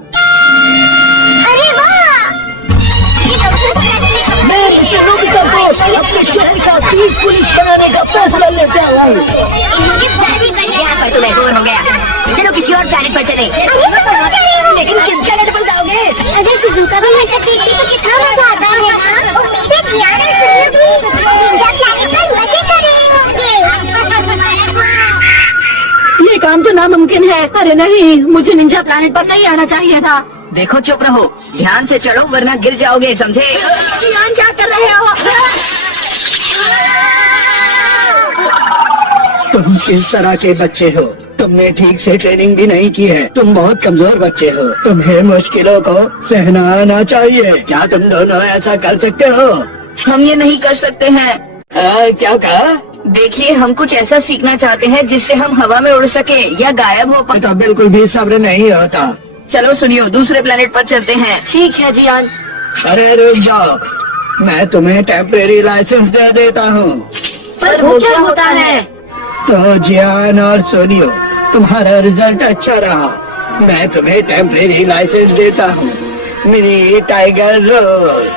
अरे वाह! मैं इसे नोबिता को अपने शहर का पीस पुलिस बनाने का फैसला लेते आया हूँ। यहाँ पर तो मैं बोर हो गया। चलो किसी और प्लैनेट पर चले। लेकिन किस प्लैनेट पर जाओगे? अगर शिजुका भी ये सब देखती तो कितना मजा आता है ना? उम्मीद है जियान और सुनियो भी निंजा प्लैनेट पर मजे कर रहे होंगे। ये काम तो नामुमकिन है। अरे नहीं, मुझे निंजा प्लैनेट पर नहीं आना चाहिए था। देखो, चुप रहो, ध्यान से चलो वरना गिर जाओगे, समझे? जियान, क्या कर रहे हो? तुम किस तरह के बच्चे हो? तुमने ठीक से ट्रेनिंग भी नहीं की है। तुम बहुत कमजोर बच्चे हो। तुम्हें मुश्किलों को सहना आना चाहिए। क्या तुम दोनों ऐसा कर सकते हो? हम ये नहीं कर सकते हैं। क्या कहा? देखिए, हम कुछ ऐसा सीखना चाहते हैं जिससे हम हवा में उड़ सके या गायब हो पाए। तो बिल्कुल भी सब्र नहीं होता। चलो सुनियो, दूसरे प्लेनेट पर चलते हैं। ठीक है जियान। अरे रुक जाओ, मैं तुम्हें टेम्परेरी लाइसेंस दे देता हूँ। पर वो क्या होता है? तो जियान और सोनियो, तुम्हारा रिजल्ट अच्छा रहा, मैं तुम्हें टेम्परेरी लाइसेंस देता हूँ। Mini tiger road.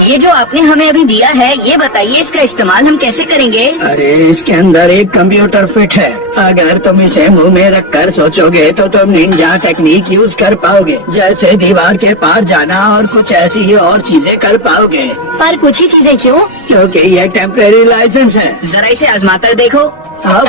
ये जो आपने हमें अभी दिया है, ये बताइए इसका इस्तेमाल हम कैसे करेंगे? अरे इसके अंदर एक कंप्यूटर फिट है। अगर तुम इसे मुंह में रख कर सोचोगे तो तुम निंजा टेक्निक यूज कर पाओगे, जैसे दीवार के पार जाना और कुछ ऐसी ही और चीजें कर पाओगे। पर कुछ ही चीजें क्यों? क्योंकि ये टेम्परेरी लाइसेंस है। जरा इसे आजमा कर देखो। अब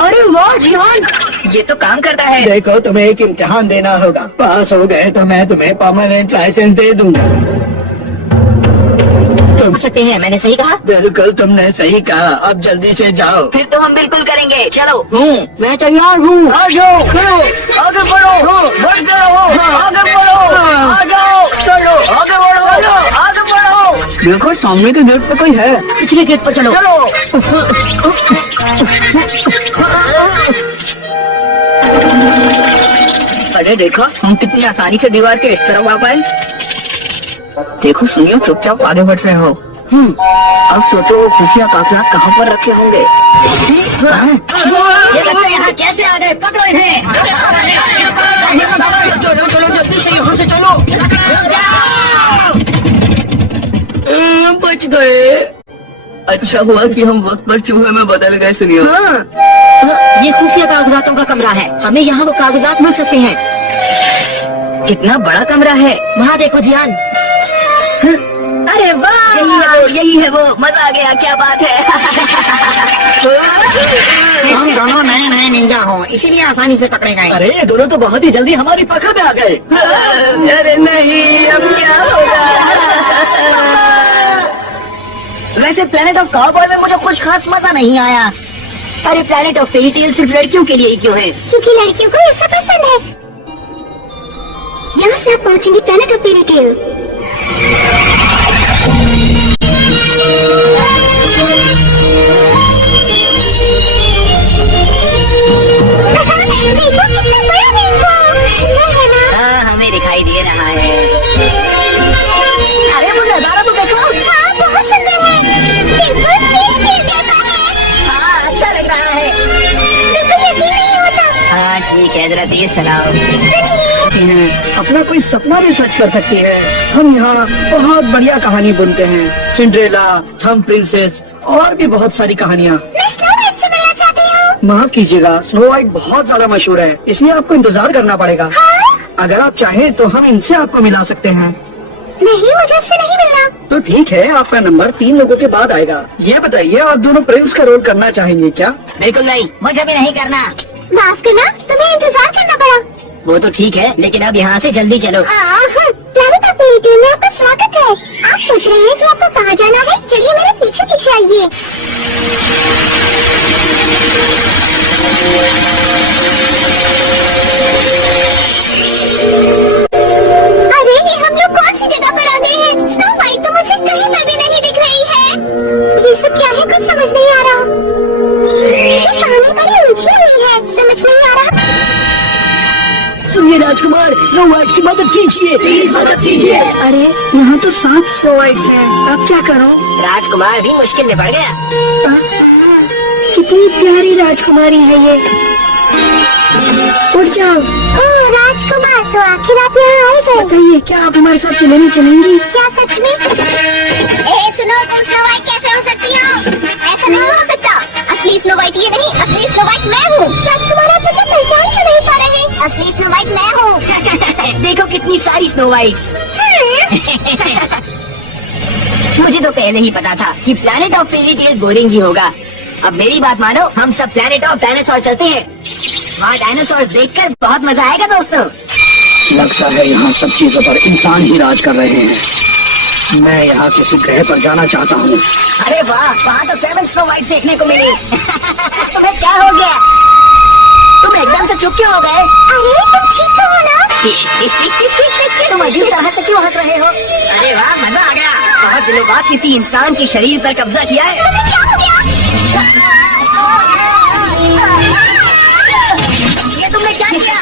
अरे वाह जियान, ये तो काम करता है। देखो, तुम्हें एक इम्तिहान देना होगा। पास हो गए तो मैं तुम्हें परमानेंट लाइसेंस दे दूंगा। तुम सकते हैं, मैंने सही कहा? बिल्कुल तुमने सही कहा। अब जल्दी से जाओ। फिर तो हम बिल्कुल करेंगे। चलो। मैं तैयार हूँ। आ जाओ, चलो, आगे बढ़ो, बढ़ जाओ, आगे बढ़ो, आ जाओ, चलो, आगे बढ़ो, आगे बढ़ो। देखो, सामने के गेट पे कोई है। पिछले गेट पर चलो। अरे देखो, हम कितनी आसानी से दीवार के इस तरफ आ पाए। देखो सुनियो, चुपचाप आगे बढ़ रहे हो। अब सोचो खुफिया कागजात कहाँ पर रखे होंगे। ये बच्चे यहाँ कैसे आ गए? पकड़ो इन्हें। चलो चलो जल्दी से यहाँ से चलो। बच गए। अच्छा हुआ कि हम वक्त पर चूहे में बदल गए। सुनियो, ये खुफिया कागजातों का कमरा है, हमें यहाँ वो कागजात मिल सकते हैं। कितना बड़ा कमरा है। वहाँ देखो जियान। अरे वाह, यही है वो, मजा आ गया। क्या बात है। हम दोनों नए नए निंजा हो, इसीलिए आसानी से पकड़े गए। अरे ये दोनों तो बहुत ही जल्दी हमारी पकड़ में आ गए। अरे नहीं, अब क्या होगा। वैसे प्लेनेट ऑफ काउबॉय में मुझे कुछ खास मजा नहीं आया। अरे प्लैनेट ऑफ फेरी टेल सिर्फ लड़कियों के लिए ही क्यों है? क्योंकि लड़कियों को ऐसा पसंद है। यहाँ से आप पहुँचेंगे प्लेनेट ऑफ फेरी टेल। देखो कितना बड़ा देखो, सुंदर है ना? हाँ, हमें दिखाई दे रहा है। अरे वो नजारा तो देखो। हाँ बहुत सुंदर है, बिल्कुल फेरी टेल जैसा है। हाँ, अच्छा लग रहा है। बिल्कुल यकीन नहीं होता। हाँ ठीक है, जरा तेज चलाओ। अपना कोई सपना भी सच कर सकती है। हम यहाँ बहुत बढ़िया कहानी बुनते हैं। सिंड्रेला, हम प्रिंसेस और भी बहुत सारी कहानियाँ। मैं स्नो वाइट से मिलना चाहती हूँ। माफ कीजिएगा, स्नो वाइट बहुत ज्यादा मशहूर है, इसलिए आपको इंतजार करना पड़ेगा। अगर आप चाहें तो हम इनसे आपको मिला सकते हैं। नहीं, मुझे उससे नहीं मिलना। तो ठीक है, आपका नंबर 3 लोगों के बाद आएगा। ये बताइए, आप दोनों प्रिंस का रोल करना चाहेंगे क्या? बिल्कुल नहीं। मुझे भी नहीं करना। माफ करना, तुम्हें इंतजार करना पड़ा। वो तो ठीक है, लेकिन अब यहाँ से जल्दी चलो। प्लेनेट ऑफ फेरी टेल में आपका स्वागत है। आप सोच रहे हैं कि आपको कहाँ जाना है? चलिए मेरे पीछे पीछे आइए। अरे ये हम लोग कौन सी जगह पर आ गए हैं? स्नो वाइट तो मुझे कहीं पर भी नहीं दिख रही है। ये सब क्या है? कुछ समझ नहीं आ रहा। ये पानी बड़ी ऊंची हुई है, समझ नहीं आ रहा। सुनिए राजकुमार, स्नो वाइट की मदद कीजिए, प्लीज मदद कीजिए। अरे यहाँ तो 7 स्नो वाइट्स हैं, अब क्या करो? राजकुमार भी मुश्किल में पड़ गया। कितनी प्यारी राजकुमारी है ये। उठ जाओ। ओह राजकुमार, तो आखिर आप यहाँ आए गए। बताइए, क्या आप हमारे साथ चलेने चलेंगी? क्या सच में? सुनो, तुम स्नो वाइट कैसे हो सकती हो? ऐसा नहीं हो सकता। असली स्नो वाइट ये नहीं, असली स्नो वाइट मैं हूँ। राजकुमार, आप मुझे पहचान क्यों नहीं पा रहे? असली स्नो वाइट मैं हूँ। देखो कितनी सारी स्नो वाइट्स। मुझे तो पहले ही पता था कि planet of fairy tale boring ही होगा। अब मेरी बात मानो, हम सब प्लैनेट ऑफ डायनासोर चलते हैं। वहाँ डायनासोर देखकर बहुत मजा आएगा दोस्तों। लगता है यहाँ सब चीजों पर इंसान ही राज कर रहे हैं। मैं यहाँ किसी ग्रह पर जाना चाहता हूँ। अरे वाह, वहाँ तो 7 स्नो वाइट देखने को मिली। तुम्हें क्या हो गया? तुम एकदम से चुप क्यों हो गए? अरे तुम ठीक तो हो ना? तुम अजीब तरह से क्यों हंस रहे हो? अरे वाह, मजा आ गया। बहुत दिनों बाद किसी इंसान के शरीर पर कब्जा किया है। तुम्हें क्या हो गया? ये तुमने क्या किया?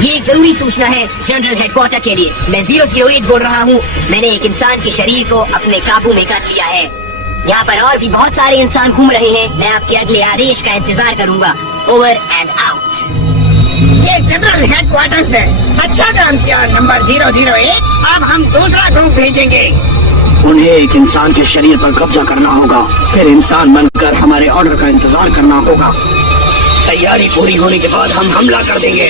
ये एक जरूरी सूचना है जनरल हेडक्वार्टर के लिए। मैं 008 बोल रहा हूँ। मैंने एक इंसान के शरीर को अपने काबू में कर लिया है। यहाँ पर और भी बहुत सारे इंसान घूम रहे हैं। मैं आपके अगले आदेश का इंतजार करूँगा। Over and out. ये जनरल हेडक्वार्टर है। अच्छा काम किया नंबर 008। अब हम दूसरा ग्रुप भेजेंगे। उन्हें एक इंसान के शरीर पर कब्जा करना होगा, फिर इंसान बनकर हमारे ऑर्डर का इंतजार करना होगा। तैयारी पूरी होने के बाद हम हमला कर देंगे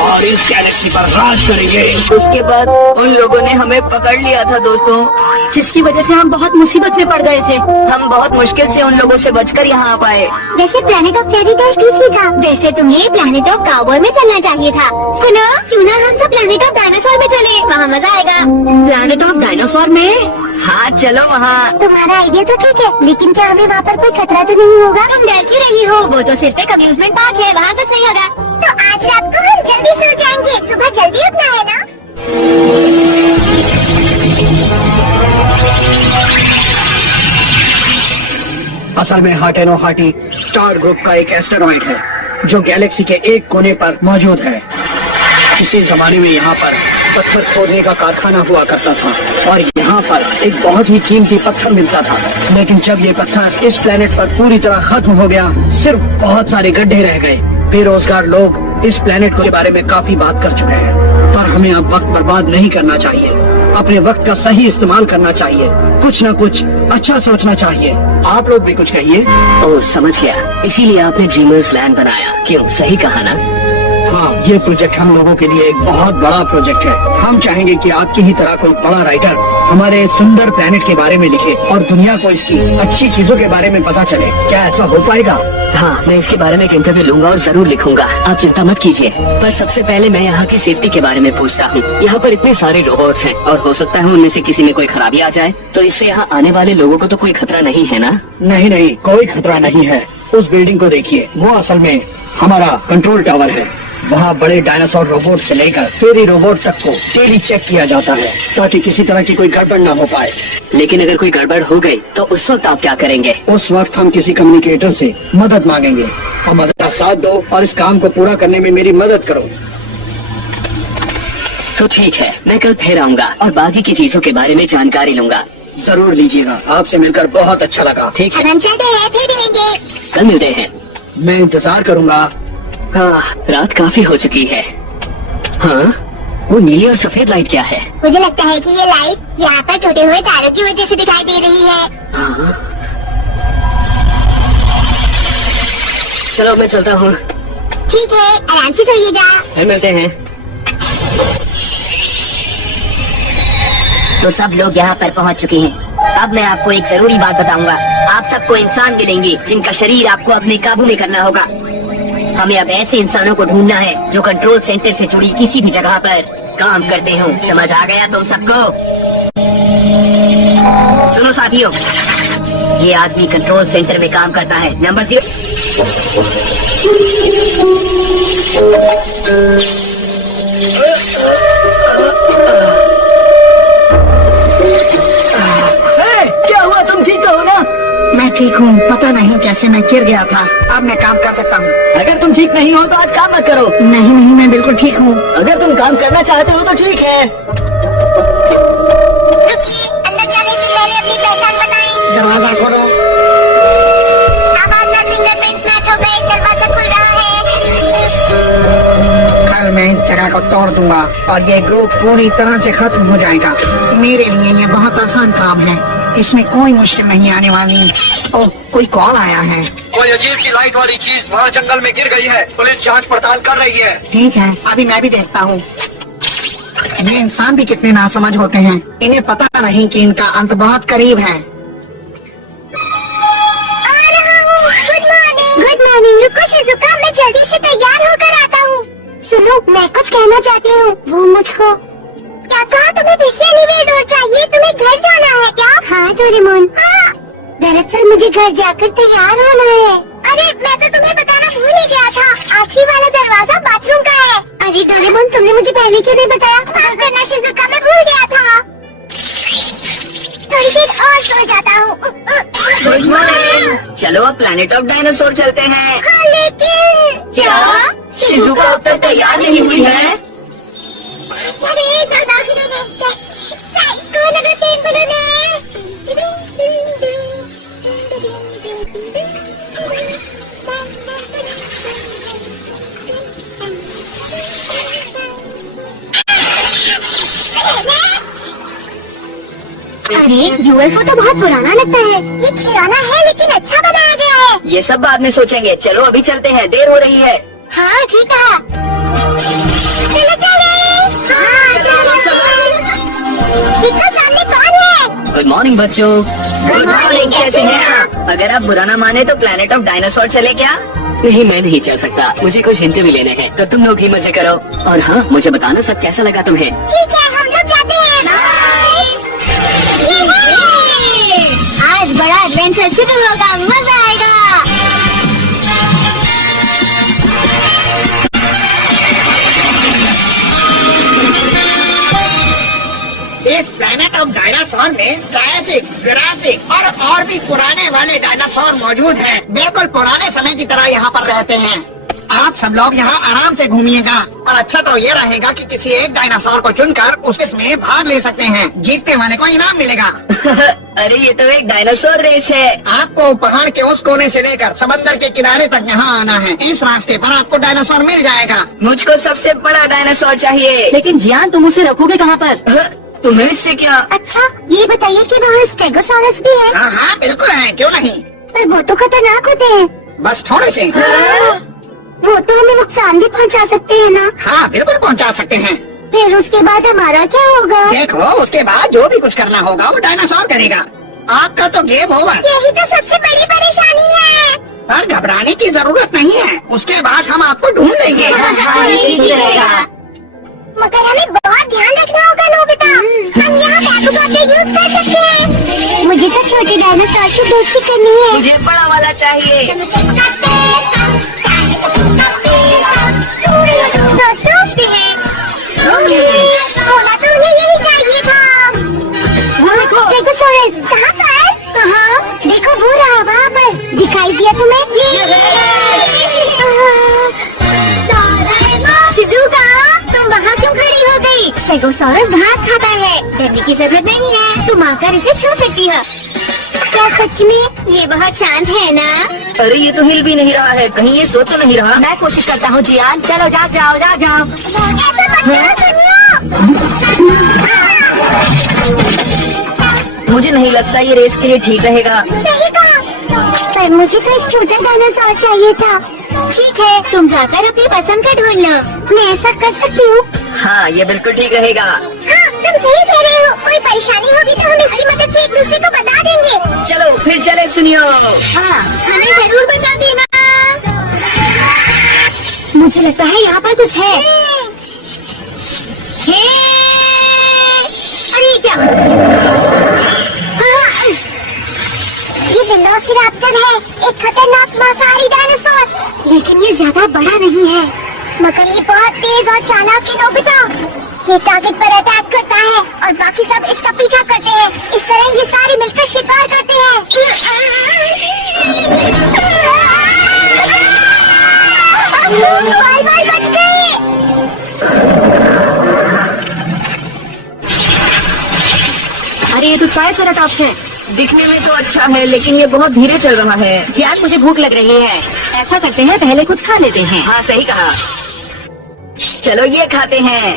और इस गैलेक्सी पर राज करेंगे। उसके बाद उन लोगों ने हमें पकड़ लिया था दोस्तों, जिसकी वजह से हम बहुत मुसीबत में पड़ गए थे। हम बहुत मुश्किल से उन लोगों से बचकर यहाँ आ पाए। वैसे प्लेनेट ऑफ फेरी टेल ठीक ही था। वैसे तुम्हें प्लेनेट ऑफ काउबॉय में चलना चाहिए था। सुनो, क्यों ना हम सब प्लेनेट ऑफ डायनासोर में चले, वहाँ मजा आएगा। प्लेनेट ऑफ डायनासोर में? हाँ चलो वहाँ। तुम्हारा आइडिया तो ठीक है, लेकिन क्या हमें वहाँ पर कोई खतरा तो नहीं होगा? तुम डर क्यों रही हो? वो तो सिर्फ एक अम्यूजमेंट पार्क है, वहाँ कुछ नहीं होगा। तो आज रात को हम जल्दी सो जाएंगे, सुबह जल्दी उठना है ना? असल में हाटेनो हाटी स्टार ग्रुप का एक एस्टेरॉइड है जो गैलेक्सी के एक कोने पर मौजूद है। किसी जमाने में यहाँ पर पत्थर खोदने का कारखाना हुआ करता था और यहाँ पर एक बहुत ही कीमती पत्थर मिलता था। लेकिन जब ये पत्थर इस प्लेनेट पर पूरी तरह खत्म हो गया, सिर्फ बहुत सारे गड्ढे रह गए। बेरोजगार लोग इस प्लेनेट के बारे में काफी बात कर चुके हैं, पर हमें अब वक्त बर्बाद नहीं करना चाहिए। अपने वक्त का सही इस्तेमाल करना चाहिए, कुछ न कुछ अच्छा सोचना चाहिए। आप लोग भी कुछ कहिए। ओह, समझ गया, इसीलिए आपने ड्रीमर्स लैंड बनाया। क्यों, सही कहा ना? हाँ, ये प्रोजेक्ट हम लोगों के लिए एक बहुत बड़ा प्रोजेक्ट है। हम चाहेंगे कि आपकी ही तरह कोई बड़ा राइटर हमारे सुंदर प्लेनेट के बारे में लिखे और दुनिया को इसकी अच्छी चीजों के बारे में पता चले। क्या ऐसा हो पाएगा? हाँ, मैं इसके बारे में एक इंटरव्यू लूंगा और जरूर लिखूंगा। आप चिंता मत कीजिए। पर सबसे पहले मैं यहाँ की सेफ्टी के बारे में पूछता हूँ। यहाँ पर इतने सारे रोबोट्स हैं और हो सकता है उनमें से किसी में कोई खराबी आ जाए, तो इससे यहाँ आने वाले लोगों को तो कोई खतरा नहीं है ना? नहीं, कोई खतरा नहीं है। उस बिल्डिंग को देखिए, वो असल में हमारा कंट्रोल टावर है। वहाँ बड़े डायनासोर रोबोट से लेकर फेरी रोबोट तक को डेली चेक किया जाता है ताकि किसी तरह की कोई गड़बड़ न हो पाए। लेकिन अगर कोई गड़बड़ हो गई तो उस वक्त आप क्या करेंगे? उस वक्त हम किसी कम्युनिकेटर से मदद मांगेंगे और मदद का साथ दो और इस काम को पूरा करने में मेरी मदद करो। तो ठीक है, मैं कल फिर आऊंगा और बाकी की चीजों के बारे में जानकारी लूंगा। जरूर लीजिएगा, आपसे मिलकर बहुत अच्छा लगा। ठीक है, हम चलते हैं, फिर मिलेंगे। कल मिलते हैं। मैं इंतजार करूंगा। हाँ, रात काफी हो चुकी है। हाँ, वो नीली और सफेद लाइट क्या है? मुझे लगता है कि ये लाइट यहाँ पर टूटे हुए तारों की वजह से दिखाई दे रही है। हाँ। चलो मैं चलता हूँ। ठीक है, आराम से सोइएगा। फिर मिलते हैं। तो सब लोग यहाँ पर पहुँच चुके हैं। अब मैं आपको एक जरूरी बात बताऊंगा। आप सबको इंसान मिलेंगे जिनका शरीर आपको अपने काबू में करना होगा। हमें अब ऐसे इंसानों को ढूंढना है जो कंट्रोल सेंटर से जुड़ी किसी भी जगह पर काम करते हो। समझ आ गया तुम सबको? सुनो साथियों, ये आदमी कंट्रोल सेंटर में काम करता है। नंबर 0। क्या हुआ, तुम ठीक हो ना? मैं ठीक हूँ, पता नहीं कैसे मैं गिर गया था। अब मैं काम कर सकता हूँ। अगर तुम ठीक नहीं हो तो आज काम मत करो। नहीं, मैं बिल्कुल ठीक हूँ। अगर तुम काम करना चाहते हो तो ठीक है। रुकिए, अंदर जाने से पहले अपनी पहचान बताएं। दरवाजा खोलो। आवाज और फिंगरप्रिंट्स मैच हो गए, दरवाजा खुल रहा है। कल मैं इस जगह को तोड़ दूंगा और ये ग्रुप पूरी तरह से खत्म हो जाएगा। मेरे लिए ये बहुत आसान काम है, इसमें कोई मुश्किल नहीं आने वाली। ओह, कोई कॉल आया है। कोई अजीब सी लाइट वाली चीज वहाँ जंगल में गिर गई है। पुलिस जांच पड़ताल कर रही है। ठीक है, अभी मैं भी देखता हूँ। ये इंसान भी कितने नासमझ होते हैं, इन्हें पता नहीं कि इनका अंत बहुत करीब है। Good morning. रुको शिजुका, मैं जल्दी से तैयार होकर आता हूँ। सुनो, मैं कुछ कहना चाहती हूँ। वो मुझको क्या कहा? तुम्हें फिर से एलिवेटर चाहिए? तुम्हें घर जाना है क्या? हाँ डोरेमोन। हाँ, दरअसल मुझे घर जाकर तैयार होना है। अरे मैं तो तुम्हें बताना भूल ही गया था, आखिरी वाला दरवाजा बाथरूम का है। अरे डोरेमोन, तुमने मुझे पहले क्यों नहीं बताया? माफ करना शिजुका, मैं भूल गया था। थोड़ी देर और सो जाता हूँ। Good morning. चलो अब प्लैनेट ऑफ डायनासोर चलते हैं। हाँ, लेकिन क्या शिजुका अब तक तैयार नहीं हुई है? अरे दरवाजे में साइको नंबर 3 बनाने। अरे यूएफओ तो बहुत पुराना लगता है। ये खिलौना है लेकिन अच्छा बनाया गया है। ये सब बाद में सोचेंगे। चलो अभी चलते हैं, देर हो रही है। हाँ ठीक है, चलो चले। हाँ चलो। देखो सामने कौन है? गुड मॉर्निंग बच्चों। गुड मॉर्निंग, कैसे हैं आप? अगर आप बुरा ना माने तो प्लैनेट ऑफ डायनासोर चले क्या? नहीं, मैं नहीं चल सकता, मुझे कुछ इंटरव्यू लेने हैं, तो तुम लोग ही मजे करो। और हाँ, मुझे बताना सब कैसा लगा तुम्हें। ठीक है, हम लोग जाते हैं। आज बड़ा एडवेंचर शुरू होगा, मजा आएगा। इस प्लैनेट ऑफ डायनासोर में ट्रायसिक, जुरासिक और भी पुराने वाले डायनासोर मौजूद हैं। बिल्कुल पुराने समय की तरह यहाँ पर रहते हैं। आप सब लोग यहाँ आराम से घूमिएगा और अच्छा तो ये रहेगा कि किसी एक डायनासोर को चुनकर उसमें भाग ले सकते हैं। जीतने वाले को इनाम मिलेगा। अरे ये तो एक डायनासोर रेस है। आपको पहाड़ के उस कोने से लेकर समंदर के किनारे तक यहाँ आना है। इस रास्ते पर आपको डायनासोर मिल जाएगा। मुझको सबसे बड़ा डायनासोर चाहिए। लेकिन जियान तुम उसे रखोगे कहाँ पर? तुम्हें इससे क्या? अच्छा ये बताइए कि वहाँ स्टेगोसॉरस भी है? हाँ हाँ बिल्कुल है, क्यों नहीं। पर वो तो खतरनाक होते हैं। बस थोड़े से। वो तो हमें नुकसान भी पहुँचा सकते हैं ना? हाँ बिल्कुल पहुँचा सकते हैं। फिर उसके बाद हमारा क्या होगा? देखो उसके बाद जो भी कुछ करना होगा वो डायनासोर करेगा। आपका तो गेम ओवर। यही तो सबसे बड़ी परेशानी है। पर घबराने की जरूरत नहीं है, उसके बाद हम आपको ढूंढ लेंगे। मगर हमें बहुत ध्यान रखना होगा नोबिता। हम यहाँ बैकअप ऑप्शन यूज कर सकते हैं। मुझे तो छोटे डायनासोर की दोस्ती करनी है। मुझे बड़ा वाला चाहिए। होना तो उन्हें यही चाहिए था। वो देखो स्टेगोसॉरस कहाँ पर? कहाँ? देखो वो रहा वहाँ पर। दिखाई दिया तुम्हें? शिज़ुका, तुम वहाँ क्यों खड़ी हो गई? स्टेगोसॉरस घास खाता है, डरने की जरूरत नहीं है। तुम आकर इसे छू सकती हो। क्या सच में ये बहुत शांत है ना? अरे ये तो हिल भी नहीं रहा है, कहीं ये सो तो नहीं रहा? मैं कोशिश करता हूँ जियान। चलो जाग जाओ जाग जाओ। ऐसा मत करो सुनियो। मुझे नहीं लगता ये रेस के लिए ठीक रहेगा। सही कहा। पर मुझे तो एक छोटा डायनासोर चाहिए था। ठीक है, तुम जाकर अपनी पसंद का ढूंढ लो। मैं ऐसा कर सकती हूँ। हाँ ये बिल्कुल ठीक रहेगा। हाँ, तुम सही कह रहे हो। कोई परेशानी होगी तो हम इसकी मदद से एक दूसरे को बता देंगे। चलो फिर चले सुनियो। हाँ, हमें जरूर बता देना। मुझे लगता है यहाँ पर कुछ है। अरे क्या? हाँ, ये वेलोसिराप्टर है, एक खतरनाक मांसाहारी डायनासोर। लेकिन ये ज्यादा बड़ा नहीं है, मगर ये बहुत तेज और चालाक है नोबिता। ये टारगेट पर अटैक करता है और बाकी सब इसका पीछा करते हैं। इस तरह ये सारे मिलकर शिकार करते हैं। बार-बार बच गए। अरे ये तो ट्राइसेराटॉप्स है। दिखने में तो अच्छा है लेकिन ये बहुत धीरे चल रहा है। जियान मुझे भूख लग रही है। ऐसा करते हैं पहले कुछ खा लेते हैं। हाँ सही कहा। चलो ये खाते हैं।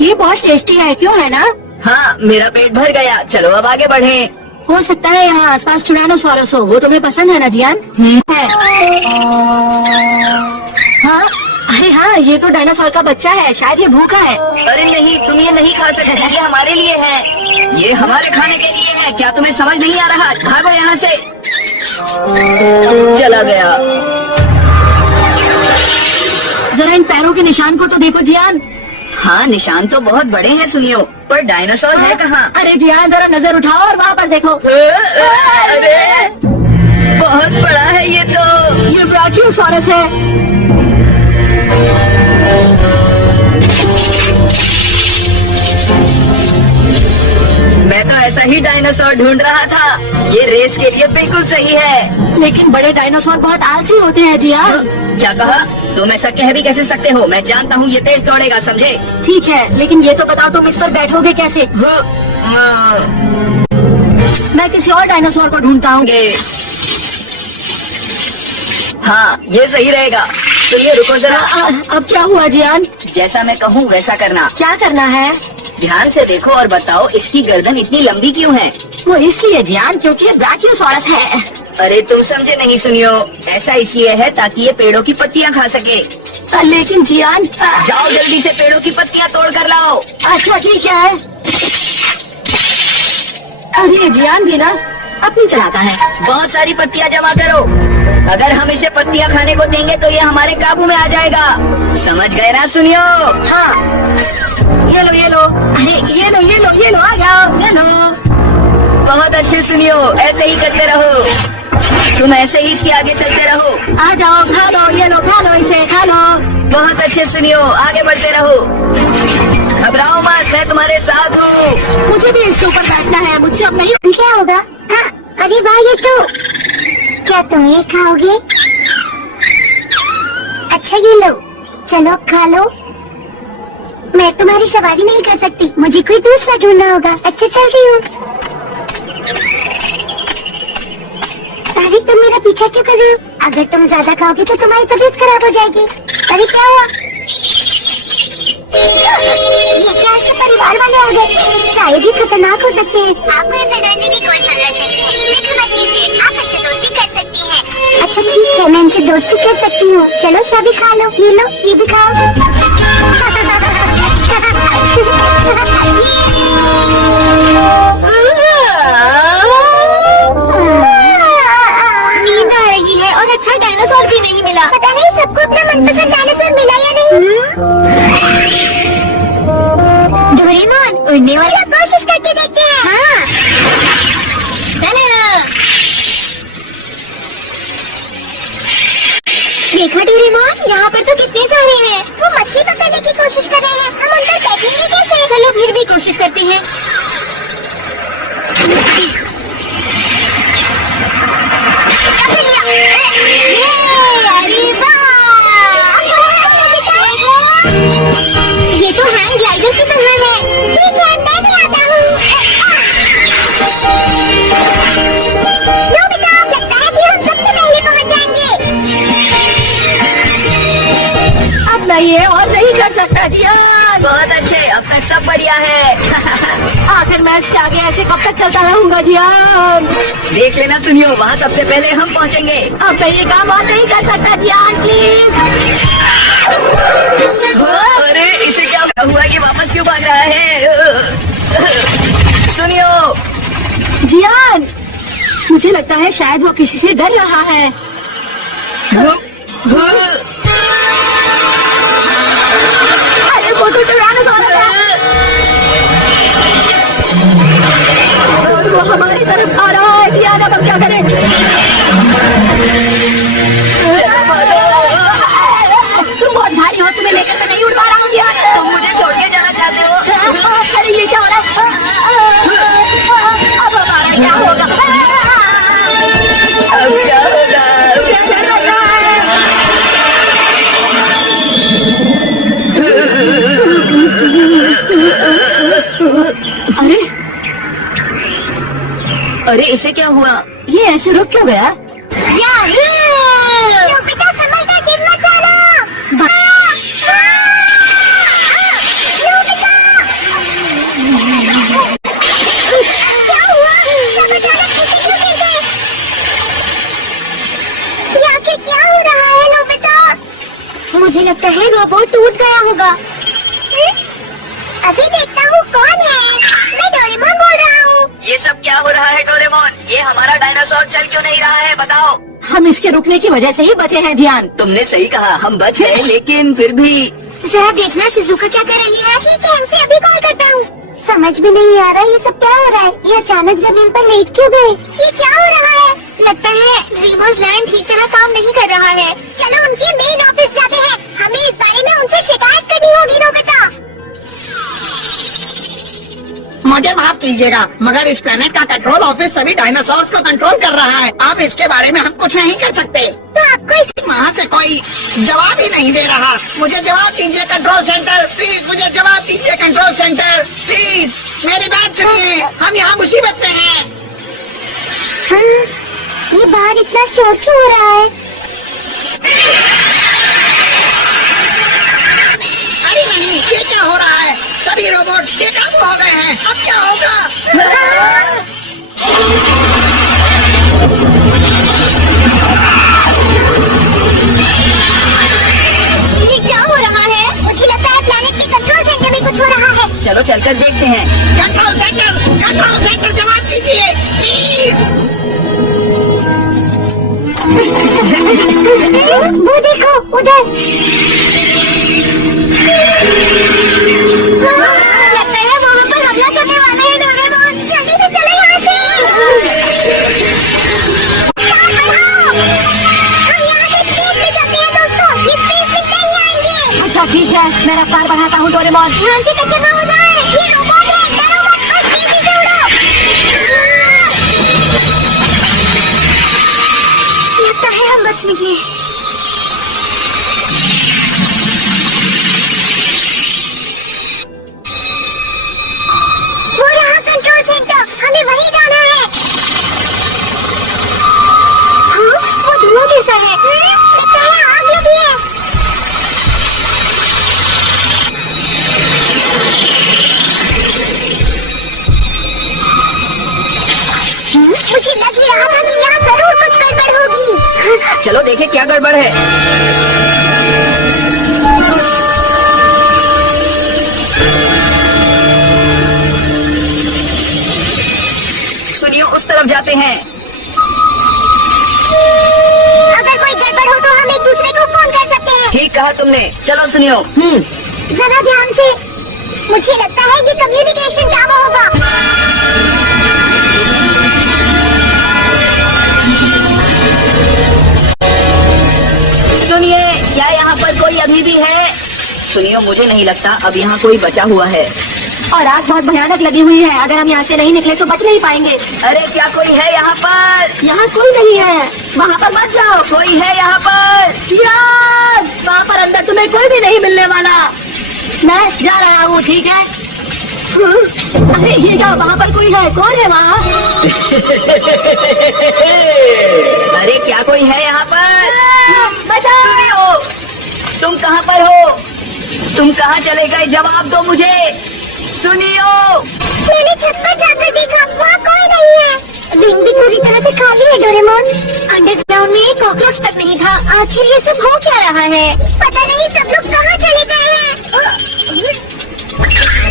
ये बहुत टेस्टी है, क्यों है ना? हाँ मेरा पेट भर गया, चलो अब आगे बढ़े। हो सकता है यहाँ आसपास टायरानोसॉरस हो। वो तुम्हें पसंद है ना जियान? है। हाँ, अरे हाँ, ये तो डायनासोर का बच्चा है, शायद ये भूखा है। अरे नहीं, तुम ये नहीं खा सकते, ये हमारे लिए है, ये हमारे खाने के लिए है। क्या तुम्हें समझ नहीं आ रहा? भागो यहाँ से। चला गया। जरा इन पैरों के निशान को तो देखो जियान। हाँ निशान तो बहुत बड़े हैं सुनियो, पर डायनासोर है कहाँ? अरे जियान जरा नजर उठाओ और वहाँ पर देखो। अरे बहुत बड़ा है ये तो। ये ब्राचियोसॉरस है। मैं तो ऐसा ही डायनासोर ढूंढ रहा था, ये रेस के लिए बिल्कुल सही है। लेकिन बड़े डायनासोर बहुत आलसी होते हैं जियान। क्या कहा? तुम ऐसा कह भी कैसे सकते हो? मैं जानता हूँ ये तेज दौड़ेगा, समझे? ठीक है, लेकिन ये तो बताओ तुम इस पर बैठोगे कैसे? मैं किसी और डायनासोर को ढूंढता हूँ। हाँ ये सही रहेगा। सुनिए रुको जरा। अब क्या हुआ जियान? जैसा मैं कहूँ वैसा करना। क्या करना है? ध्यान से देखो और बताओ इसकी गर्दन इतनी लंबी क्यों है? वो इसलिए जियान क्योंकि ये ब्राचियोसॉरस है। अरे तुम समझे नहीं सुनियो, ऐसा इसलिए है ताकि ये पेड़ों की पत्तियाँ खा सके। लेकिन जियान जाओ जल्दी से पेड़ों की पत्तियाँ तोड़ कर लाओ। अच्छा ठीक है। अरे जियान भी ना अपनी चलाता है। बहुत सारी पत्तियाँ जमा करो, अगर हम इसे पत्तियाँ खाने को देंगे तो ये हमारे काबू में आ जाएगा। समझ गए ना सुनियो? हाँ ये लो ये लो। अरे ये लो ये लो ये लो, आ जाओ ये लो। बहुत अच्छे सुनियो, ऐसे ही करते रहो, तुम ऐसे ही इसके आगे चलते रहो। आ जाओ खा लो ये लो, खा लो इसे खा लो। बहुत अच्छे सुनियो, आगे बढ़ते रहो, घबराओ मत, मैं तुम्हारे साथ हूँ। मुझे भी इसके ऊपर बैठना है, मुझसे अब नहीं। क्या होगा? हाँ, अरे वाह ये तो। क्या तुम ये खाओगे? अच्छा ये लो, चलो अब खा लो। मैं तुम्हारी सवारी नहीं कर सकती, मुझे कोई दूसरा ढूंढना होगा। अच्छा चलती हूँ। अरे तुम मेरा पीछा क्यों कर रहे हो? अगर तुम ज्यादा खाओगे तो तुम्हारी तबीयत खराब हो जाएगी। अरे क्या हुआ? ये क्या ऐसे परिवार वाले आ गए? शायद ही खतरनाक हो सकते हैं। आपको ऐसे डरने की कोई जरूरत नहीं। फिक्र मत कीजिए, आप इनसे दोस्ती कर सकती हैं। अच्छा ठीक है, मैं इनसे दोस्ती कर सकती हूँ। चलो सभी खा लो, ये लो, ये भी खाओ। नींद आ रही है और अच्छा डायनासोर भी नहीं मिला। पता नहीं सबको अपना मनपसंद डायनासोर मिला या नहीं। डोरेमोन, उड़ने वाला कोशिश करके देखते हैं। हाँ चलो। देखो डोरेमोन, यहाँ पर तो कितने सारे हैं। वो मछली पकड़ने की कोशिश कर रहे हैं। हम उन पर बैठेंगे कैसे? चलो फिर भी कोशिश करते हैं। अरे वाह! ये तो हैंग ग्लाइडर की तरह है। ठीक है, मैं भी आता हूँ। नोबिता, लगता है कि हम सबसे पहले पहुँच जाएंगे। अब मैं ये और नहीं कर सकता जियान। बहुत अच्छे, अब तक सब बढ़िया है। आखिर मैच के आगे ऐसे कब तक चलता रहूंगा जियान? देख लेना सुनियो, वहाँ सबसे पहले हम पहुँचेंगे। अब मैं ये काम और नहीं कर सकता जियान, प्लीज। अरे इसे क्या हुआ? ये वापस क्यों भाग रहा है? सुनियो जियान, मुझे लगता है शायद वो किसी से डर रहा है। अरे वो तो टायरानोसॉरस है और वो हमारी तरफ आ रहा है। जियान, अब हम क्या करें? तुम बहुत भारी हो, तुम्हें लेकर मैं नहीं उड़ पा रहा हूँ जियान। तुम मुझे छोड़ के जाना चाहते हो? अरे ये क्या हो रहा है? अब हमारा क्या होगा? अब क्या होगा? अरे अरे इसे क्या हुआ? ये ऐसे रुक क्यों गया? नोबिता, समझदार गिर मत जाना। क्या हुआ? सब अचानक नीचे क्यों गिर गए? ये आखिर क्या हो रहा है नोबिता? मुझे लगता है रोबोट टूट गया होगा। अभी देखता हूँ कौन है। मैं डोरेमोन बोल रहा हूँ। ये सब क्या हो रहा है डोरेमोन? ये हमारा डायनासोर चल क्यों नहीं रहा है? बताओ। हम इसके रुकने की वजह से ही बचे हैं जियान। तुमने सही कहा, हम बच गए, लेकिन फिर भी जरा देखना शिजुका क्या कर रही है। ठीक है, इनसे अभी कॉल करता हूँ। समझ में नहीं आ रहा ये सब क्या हो रहा है। ये अचानक जमीन पर लेट क्यों गए? ये क्या हो रहा है? लगता है ड्रीमर्स लैंड ठीक तरह काम नहीं कर रहा है। चलो उनके मेन ऑफिस जाते हैं। हमें इस बारे में उनसे शिकायत करनी होगी नोबिता। मुझे माफ कीजिएगा, मगर इस प्लेनेट का कंट्रोल ऑफिस सभी डायनासोर्स को कंट्रोल कर रहा है। अब इसके बारे में हम कुछ नहीं कर सकते। तो आपको इस वहाँ से कोई जवाब ही नहीं दे रहा। मुझे जवाब दीजिए कंट्रोल सेंटर, प्लीज मुझे जवाब दीजिए कंट्रोल सेंटर, प्लीज मेरी बात सुनिए। हम यहाँ मुसीबत में हैं। हाँ, ये बाहर इतना शोर क्यों हो रहा है? अरे नहीं, ये क्या हो रहा है? सभी रोबोट बेकाबू हो गए हैं। अब क्या होगा? ये क्या हो रहा है? मुझे लगता है प्लैनेट के कंट्रोल सेंटर में कुछ हो रहा है। चलो चलकर देखते हैं। कंट्रोल सेंटर जवाब दीजिए प्लीज। वो देखो उधर। लगता है वहाँ पर हमला करने वाले हैं डोरेमोन। जल्दी से चलो यहाँ से। हम यहाँ से स्पेस में जाते हैं दोस्तों। ये स्पेस में नहीं आएंगे। अच्छा ठीक है, मैं रफ्तार बढ़ाता हूँ डोरेमोन। ध्यान से टक्कर ना हो जाए। ये रोबोट है, डरो मत, बस तेजी से उड़ो। लगता है हम बच निकले। चलो देखे क्या गड़बड़ है। सुनियो, उस तरफ जाते हैं। अगर कोई गड़बड़ हो तो हम एक दूसरे को फोन कर सकते हैं। ठीक कहा तुमने, चलो सुनियो। जरा ध्यान से, मुझे लगता है ये कम्युनिकेशन टावर होगा। सुनिए, क्या यहाँ पर कोई अभी भी है? सुनियो, मुझे नहीं लगता अब यहाँ कोई बचा हुआ है। और आग बहुत भयानक लगी हुई है, अगर हम यहाँ से नहीं निकले तो बच नहीं पाएंगे। अरे क्या कोई है यहाँ पर? यहाँ कोई नहीं है, वहाँ पर मत जाओ। कोई है यहाँ पर? यार, वहाँ पर अंदर तुम्हें कोई भी नहीं मिलने वाला। मैं जा रहा हूँ, ठीक है? अरे ये क्या, वहाँ पर कोई है? कौन है वहाँ? अरे क्या कोई है यहाँ पर? बचाओ! सुनियो, तुम कहाँ पर हो? तुम कहाँ चले गए? जवाब दो मुझे। सुनियो, मैंने छत पर जाकर देखा, वहाँ कोई नहीं है। विंग भी पूरी तरह से खाली है डोरेमोन। अंडरग्राउंड में एक कॉकरोच तक नहीं था। आखिर ये सब हो क्या रहा है? पता नहीं सब लोग कहाँ चले गए हैं।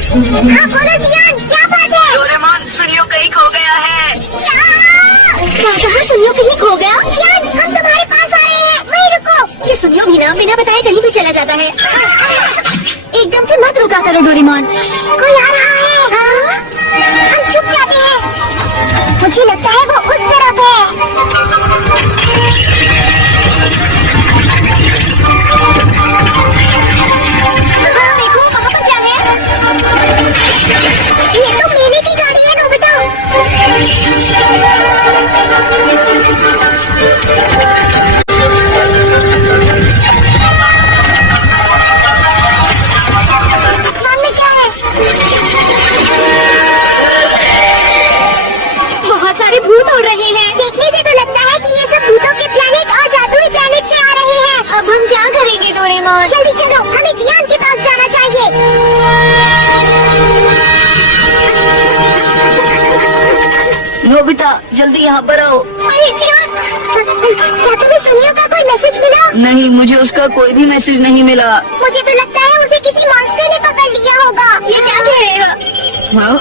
हाँ बोलो जियान, क्या बात है? डोरेमोन, सुनियो कहीं खो गया है। क्या कहा? सुनियो कहीं खो गया? जियान, हम तुम्हारे पास आ रहे हैं, वहीं रुको। ये सुनियो भी ना बिना बताए कहीं भी चला जाता है। एकदम से मत रुका करो डोरेमोन, कोई आ रहा है। हाँ? हम चुप जाते हैं, मुझे लगता है वो उस तरफ है। हाँ, देखो वहाँ पर क्या है? ये तो मेले की गाड़ी है नोबिता। आसमान में क्या है? बहुत सारे भूत उड़ रहे हैं। देखने से तो लगता है कि ये सब भूतों के प्लेनेट और जादुई प्लेनेट से आ रहे हैं। अब हम क्या करेंगे डोरेमोन? जल्दी चलो, हमें जियान के पास जाना चाहिए। नोबिता, जल्दी यहाँ पर आओ। अरे जियान, क्या तुम्हें सुनियो का कोई मैसेज मिला? नहीं, मुझे उसका कोई भी मैसेज नहीं मिला। मुझे तो लगता है उसे किसी मॉन्स्टर ने पकड़ लिया होगा। ये क्या कह रहे हो? हाँ?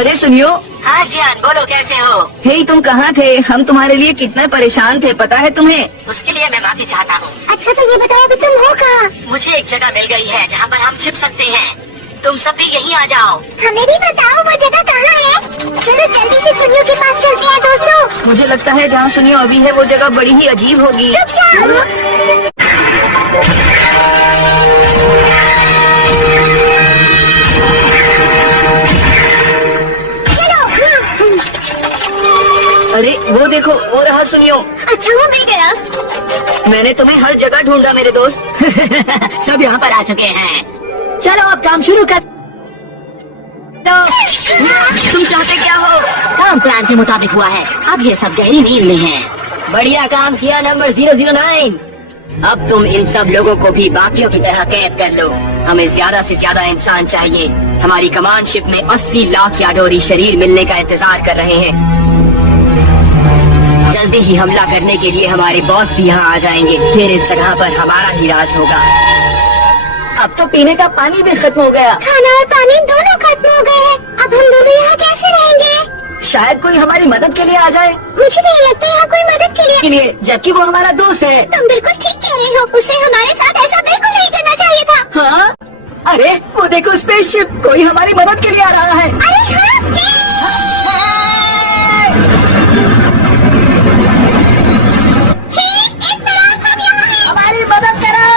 अरे सुनियो। हाँ जियान, बोलो कैसे हो? हे, तुम कहाँ थे? हम तुम्हारे लिए कितने परेशान थे, पता है तुम्हें? उसके लिए मैं माफी चाहता हूँ। अच्छा तो ये बताओ कि तुम हो कहाँ? मुझे एक जगह मिल गई है जहाँ पर हम छिप सकते हैं। तुम सब भी यहीं आ जाओ। हमें भी बताओ वो जगह कहाँ है। चलो जल्दी से सुनियो के पास चलते हैं दोस्तों। मुझे लगता है जहाँ सुनियो अभी है वो जगह बड़ी ही अजीब होगी। रुक जाओ। अरे वो देखो, वो रहा सुनियो। अच्छा वो मिल गया। मैंने तुम्हें हर जगह ढूंढा मेरे दोस्त। सब यहाँ पर आ चुके हैं। चलो अब काम शुरू कर दो। तुम चाहते क्या हो? काम प्लान के मुताबिक हुआ है। अब ये सब गहरी नींद में हैं। बढ़िया काम किया नंबर 009। अब तुम इन सब लोगों को भी बाकियों की तरह कैद कर लो। हमें ज्यादा से ज्यादा इंसान चाहिए। हमारी कमांड शिप में 80 लाख याडोरी शरीर मिलने का इंतजार कर रहे हैं। जल्दी ही हमला करने के लिए हमारे बॉस भी यहाँ आ जाएंगे। फिर इस जगह पर हमारा ही राज होगा। अब तो पीने का पानी भी खत्म हो गया। खाना और पानी दोनों खत्म हो गए हैं। अब हम दोनों यहाँ कैसे रहेंगे? शायद कोई हमारी मदद के लिए आ जाए। मुझे नहीं लगता यहाँ कोई मदद के लिए। जबकि वो हमारा दोस्त है। तुम बिल्कुल ठीक कह रहे हो। उसे हमारे साथ ऐसा बिल्कुल नहीं करना चाहिए था। हाँ? अरे वो देखो, स्पेसशिप, कोई हमारी मदद के लिए आ रहा है। अरे हाँ, हमारी मदद करो।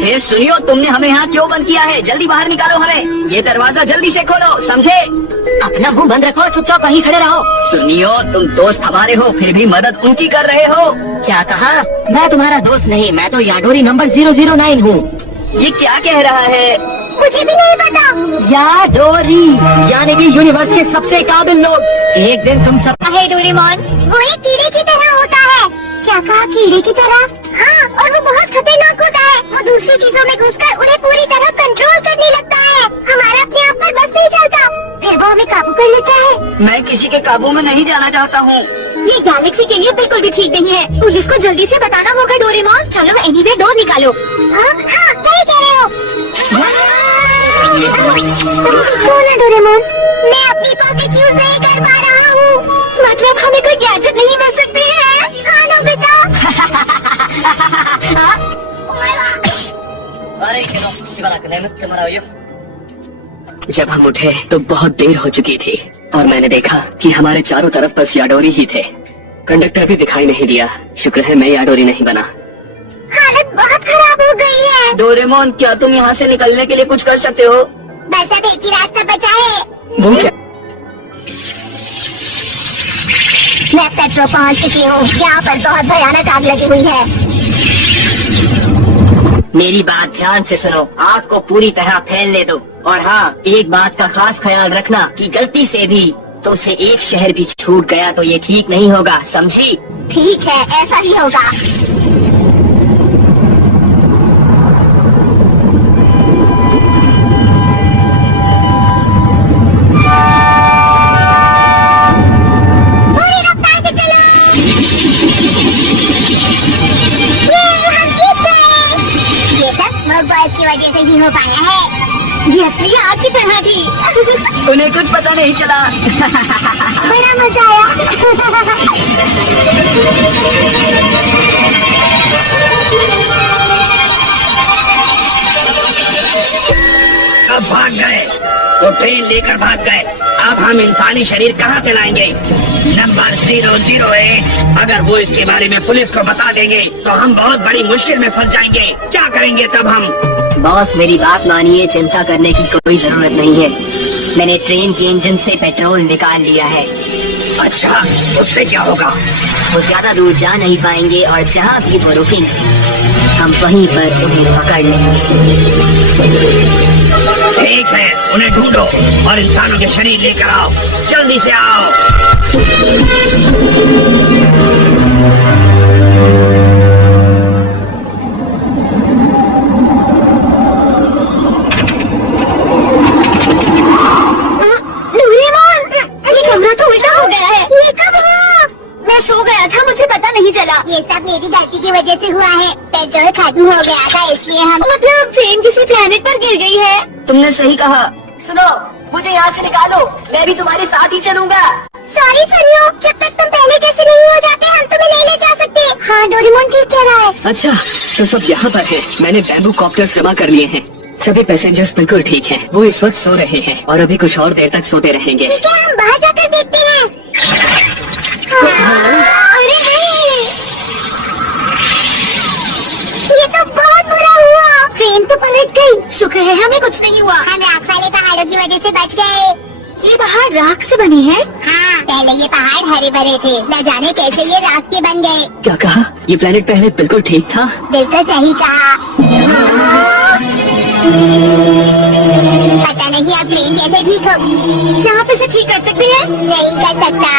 हे सुनियो, तुमने हमें यहाँ क्यों बंद किया है? जल्दी बाहर निकालो हमें। ये दरवाजा जल्दी से खोलो, समझे? अपना मुंह बंद रखो, चुपचाप वहीं खड़े रहो। सुनियो, तुम दोस्त हमारे हो, फिर भी मदद उनकी कर रहे हो। क्या कहा? मैं तुम्हारा दोस्त नहीं, मैं तो याडोरी नंबर 009 हूँ। ये क्या कह रहा है? मुझे भी नहीं पता। याडोरी यानी कि यूनिवर्स के सबसे काबिल लोग। एक दिन तुम सब हे डोरेमोन, वो एक कीड़े की तरह कीड़े की तरह। हाँ, और वो बहुत खतरनाक होता है। वो दूसरी चीजों में घुसकर उन्हें पूरी तरह कंट्रोल करने लगता है। हमारा अपने आप पर बस नहीं चलता, फिर वो हमें काबू कर लेता है। मैं किसी के काबू में नहीं जाना चाहता हूँ। ये गैलेक्सी के लिए बिल्कुल भी ठीक नहीं है। पुलिस को जल्दी से बताना होगा डोरेमोन। चलो एनीवे डोर निकालो। हाँ, सही कह रहे हो। बोला डोरेमोन, मैं अपनी पॉकेट यूज नहीं कर पा रहा हूँ। मतलब हमें कोई गैजेट नहीं मिल सकती है? हाँ नोबिता। जब हम उठे तो बहुत देर हो चुकी थी और मैंने देखा कि हमारे चारों तरफ बस याडोरी ही थे। कंडक्टर भी दिखाई नहीं दिया। शुक्र है मैं याडोरी नहीं बना। हालत बहुत खराब हो गई है। डोरेमोन, क्या तुम यहाँ से निकलने के लिए कुछ कर सकते हो? बस अब एक ही रास्ता बचा है। वो क्या? मैं पेट्रो पहुँच चुकी हूँ। यहाँ पर बहुत भयानक आग लगी हुई है। मेरी बात ध्यान से सुनो, आग को पूरी तरह फैलने दो। और हाँ, एक बात का खास ख्याल रखना कि गलती से भी तुमसे एक शहर भी छूट गया तो ये ठीक नहीं होगा, समझी? ठीक है, ऐसा ही होगा। पूरी रफ्तार से चलो। ये हम जीत गए। ये सब स्मोक बॉयज की वजह से ही हो पाया है। ये असली आग की तरह थी। उन्हें कुछ पता नहीं चला। बड़ा मजा आया। अब भाग गए, वो ट्रेन लेकर भाग गए। अब हम इंसानी शरीर कहाँ से लाएंगे? नंबर 008। अगर वो इसके बारे में पुलिस को बता देंगे तो हम बहुत बड़ी मुश्किल में फंस जाएंगे। क्या करेंगे तब हम? बॉस, मेरी बात मानिए, चिंता करने की कोई जरूरत नहीं है। मैंने ट्रेन के इंजन से पेट्रोल निकाल लिया है। अच्छा, उससे क्या होगा? वो ज्यादा दूर जा नहीं पाएंगे और जहाँ भी वो रुकेंगे हम वहीं पर उन्हें पकड़ लेंगे। ठीक है, उन्हें ढूंढो और इंसानों के शरीर लेकर आओ। जल्दी से आओ। ये सब मेरी गलती की वजह से हुआ है। पेट्रोल खत्म हो गया था इसलिए हम मतलब ट्रेन किसी प्लेनेट पर गिर गई है। तुमने सही कहा। सुनो, मुझे यहाँ से निकालो, मैं भी तुम्हारे साथ ही चलूंगा। सॉरी सनियो, जब तक तुम पहले जैसे नहीं हो जाते हम तुम्हें नहीं ले जा सकते। हाँ डोरेमोन ठीक कह रहा है। अच्छा, तो सब यहाँ पर है। मैंने बैम्बू कॉप्टर्स जमा कर लिए हैं। सभी पैसेंजर्स बिल्कुल ठीक हैं। वो इस वक्त सो रहे हैं और अभी कुछ और देर तक सोते रहेंगे। ठीक है, हम बाहर जाकर देखते हैं। अरे नहीं, ये तो बहुत बुरा हुआ। ट्रेन तो पलट गई। शुक्र है हमें कुछ नहीं हुआ। हम राख वाले पहाड़ों की वजह से बच गए। ये पहाड़ राख से बने हैं? हाँ, पहले ये पहाड़ हरे भरे थे, न जाने कैसे ये राख के बन गए। क्या कहा? ये प्लेनेट पहले बिल्कुल ठीक था। बिल्कुल सही कहा। पता नहीं अब प्लेन कैसे ठीक होगी। क्या आप इसे ठीक कर सकते हैं? नहीं कर सकता।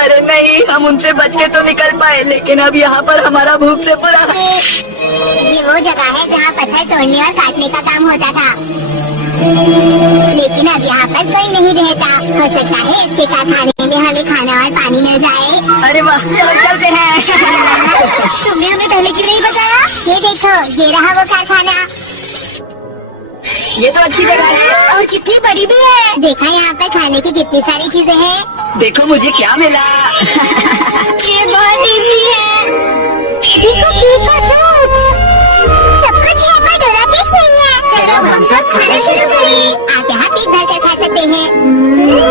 अरे नहीं, हम उनसे बच के तो निकल पाए, लेकिन अब यहाँ पर हमारा भूख से बुरा हाल। ये वो जगह है जहाँ पत्थर तोड़ने और काटने का काम होता था, लेकिन अब यहाँ पर कोई नहीं रहता। हो सकता है इसके कारखाने में हमें खाना और पानी मिल जाए। अरे वाह, चलो चलते हैं। तुमने हमें पहले क्यों नहीं बताया? ये देखो, ये रहा वो कारखाना। ये तो अच्छी जगह है और कितनी बड़ी भी है। देखा यहाँ पर खाने की कितनी सारी चीजें हैं। देखो मुझे क्या मिला। ये बहुत टेस्टी है। देखो केक और फ्रूट्स। सब कुछ है पर डोरा केक नहीं है। चलो हम सब खाना शुरू करें। आप यहाँ पेट भर कर खा सकते हैं।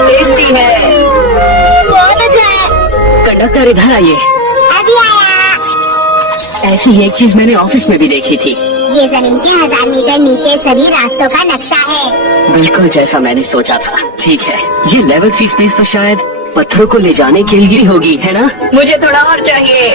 टेस्टी है। बहुत अच्छा है। कंडक्टर इधर आइए। अभी आया। ऐसी ही एक चीज मैंने ऑफिस में भी देखी थी। ये जमीन के 1000 मीटर नीचे सभी रास्तों का नक्शा है। बिल्कुल जैसा मैंने सोचा था। ठीक है, ये लेवल 3 स्पेस तो शायद पत्थरों को ले जाने के लिए होगी, है ना? मुझे थोड़ा और चाहिए।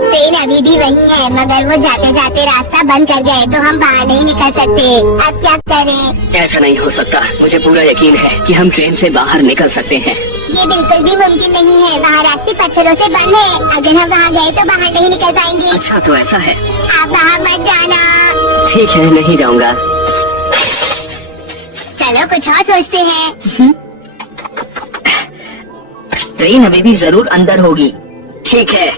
ट्रेन अभी भी वही है, मगर वो जाते जाते रास्ता बंद कर गए तो हम बाहर नहीं निकल सकते। अब क्या करें? ऐसा नहीं हो सकता। मुझे पूरा यकीन है कि हम ट्रेन से बाहर निकल सकते हैं। ये बिल्कुल भी मुमकिन नहीं है। वहाँ रास्ते पत्थरों से बंद है। अगर हम वहाँ गए तो बाहर नहीं निकल पाएंगे। अच्छा तो ऐसा है। आप वहाँ मत जाना। ठीक है, नहीं जाऊंगा। चलो कुछ और सोचते हैं। ट्रेन अभी भी जरूर अंदर होगी। ठीक है।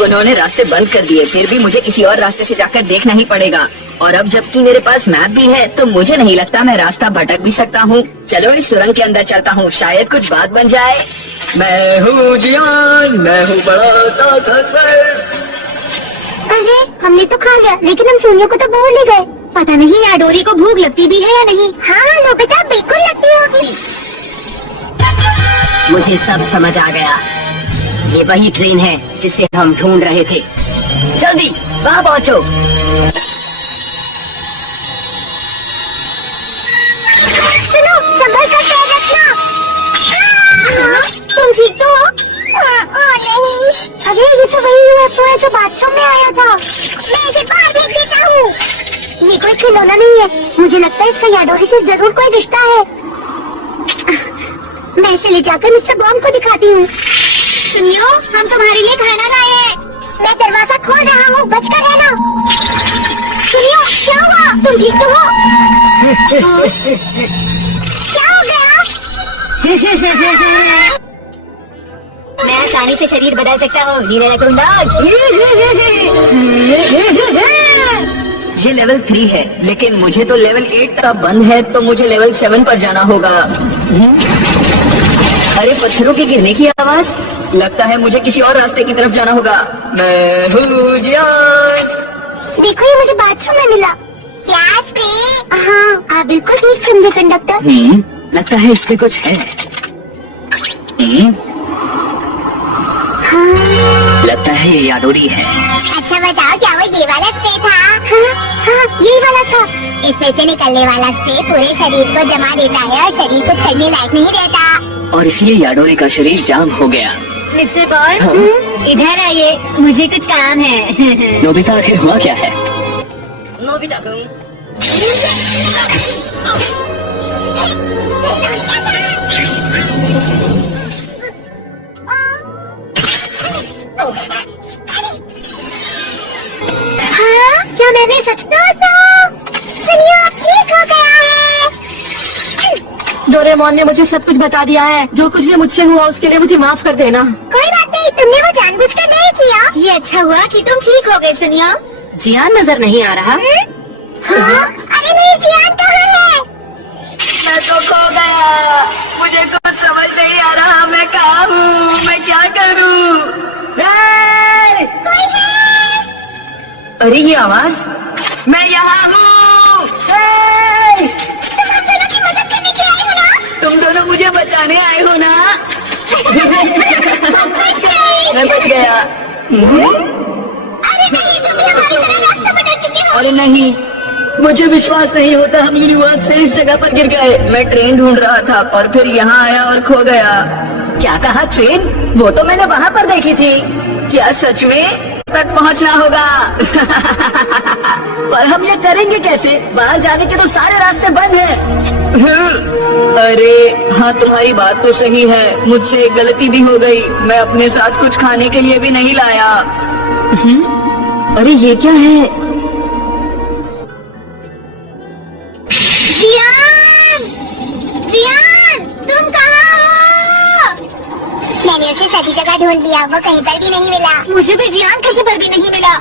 उन्होंने रास्ते बंद कर दिए, फिर भी मुझे किसी और रास्ते से जाकर देखना ही पड़ेगा। और अब जबकि मेरे पास मैप भी है तो मुझे नहीं लगता मैं रास्ता भटक भी सकता हूँ। चलो इस सुरंग के अंदर चलता हूँ, शायद कुछ बात बन जाए। मैं हूँ जियान, मैं हूँ बड़ा ताकतवर। अरे हमने तो खा लिया, लेकिन हम सोनिया को तो भूल ही गए। पता नहीं यार डोरी को भूख लगती भी है या नहीं। हाँ नोबिता बिल्कुल लगती होगी। मुझे सब समझ आ गया। ये वही ट्रेन है जिसे हम ढूंढ रहे थे। जल्दी वहाँ पहुँचो। सुनो, संभल कर पैर रखना। तुम ठीक तो हो? नहीं। अरे ये तो वही यूएफओ है जो बाथरूम में आया था। मैं इसे बाहर फेंक देता हूँ। ये कोई खिलौना नहीं है। मुझे लगता है इसका याडोरी से जरूर कोई रिश्ता है। मैं इसे ले जाकर मिस्टर बॉम्ब को दिखाती हूँ। सुनियो, हम तुम्हारे लिए खाना लाए हैं। मैं दरवाजा खोल रहा हूँ, बचकर रहना। सुनियो, क्या हुआ? तुम ठीक तो हो? क्या हो गया? मैं आसानी से शरीर बदल सकता हूँ। नीले ये लेवल 3 है, लेकिन मुझे तो लेवल 8 का बंद है, तो मुझे लेवल 7 पर जाना होगा। अरे पत्थरों के गिरने की आवाज, लगता है मुझे किसी और रास्ते की तरफ जाना होगा। मैं हूँ जियान। देखो ये मुझे बाथरूम में मिला। क्या स्प्रे? हाँ आप बिल्कुल ठीक समझे कंडक्टर। लगता है इसमें कुछ है। लगता है ये याडोरी है। अच्छा बताओ क्या वो ये वाला स्प्रे था? हाँ यही वाला था। इसमें से निकलने वाला स्प्रे पूरे शरीर को जमा देता है और शरीर को छड़ने लायक नहीं रहता। और इसलिए याडोरी का शरीर जाम हो गया। मिस्टर बॉल इधर आइए, मुझे कुछ काम है। नोबिता आखिर हुआ क्या है? नोबिता हाँ क्या मैंने सच कहा था? सुनिए अब ठीक हो गया है। डोरेमोन ने मुझे सब कुछ बता दिया है। जो कुछ भी मुझसे हुआ उसके लिए मुझे माफ कर देना। कोई बात नहीं, तुमने वो जानबूझकर नहीं किया। ये अच्छा हुआ कि तुम ठीक हो गए। सुनियो जियान नजर नहीं आ रहा। हाँ? अरे नहीं जियान कहाँ है? मैं तो खो गया, मुझे कुछ समझ नहीं आ रहा। मैं कहाँ हूँ, मैं क्या करूँ? कोई है? अरे ये आवाज, मैं यहाँ हूँ। तुम हम दोनों की मदद करने के आए हो ना? तुम दोनों मुझे बचाने आए हो ना? बच गए। मैं बच गया। अरे नहीं तुम भी हमारी तरह रास्ता बदल चुके हो। अरे नहीं, मुझे विश्वास नहीं होता हम यूनिवर्स से इस जगह पर गिर गए। मैं ट्रेन ढूंढ रहा था और फिर यहाँ आया और खो गया। क्या कहा ट्रेन? वो तो मैंने वहाँ पर देखी थी। क्या सच में तक पहुँचना होगा? पर हम ये करेंगे कैसे? बाहर जाने के तो सारे रास्ते बंद हैं। अरे हाँ तुम्हारी बात तो सही है, मुझसे एक गलती भी हो गई। मैं अपने साथ कुछ खाने के लिए भी नहीं लाया। अरे ये क्या है? जियान! जियान! तुम कहाँ हो? मैंने उसे सभी जगह ढूंढ लिया, वो कहीं पर भी नहीं मिला। मुझे भी जियान कहीं पर भी नहीं मिला।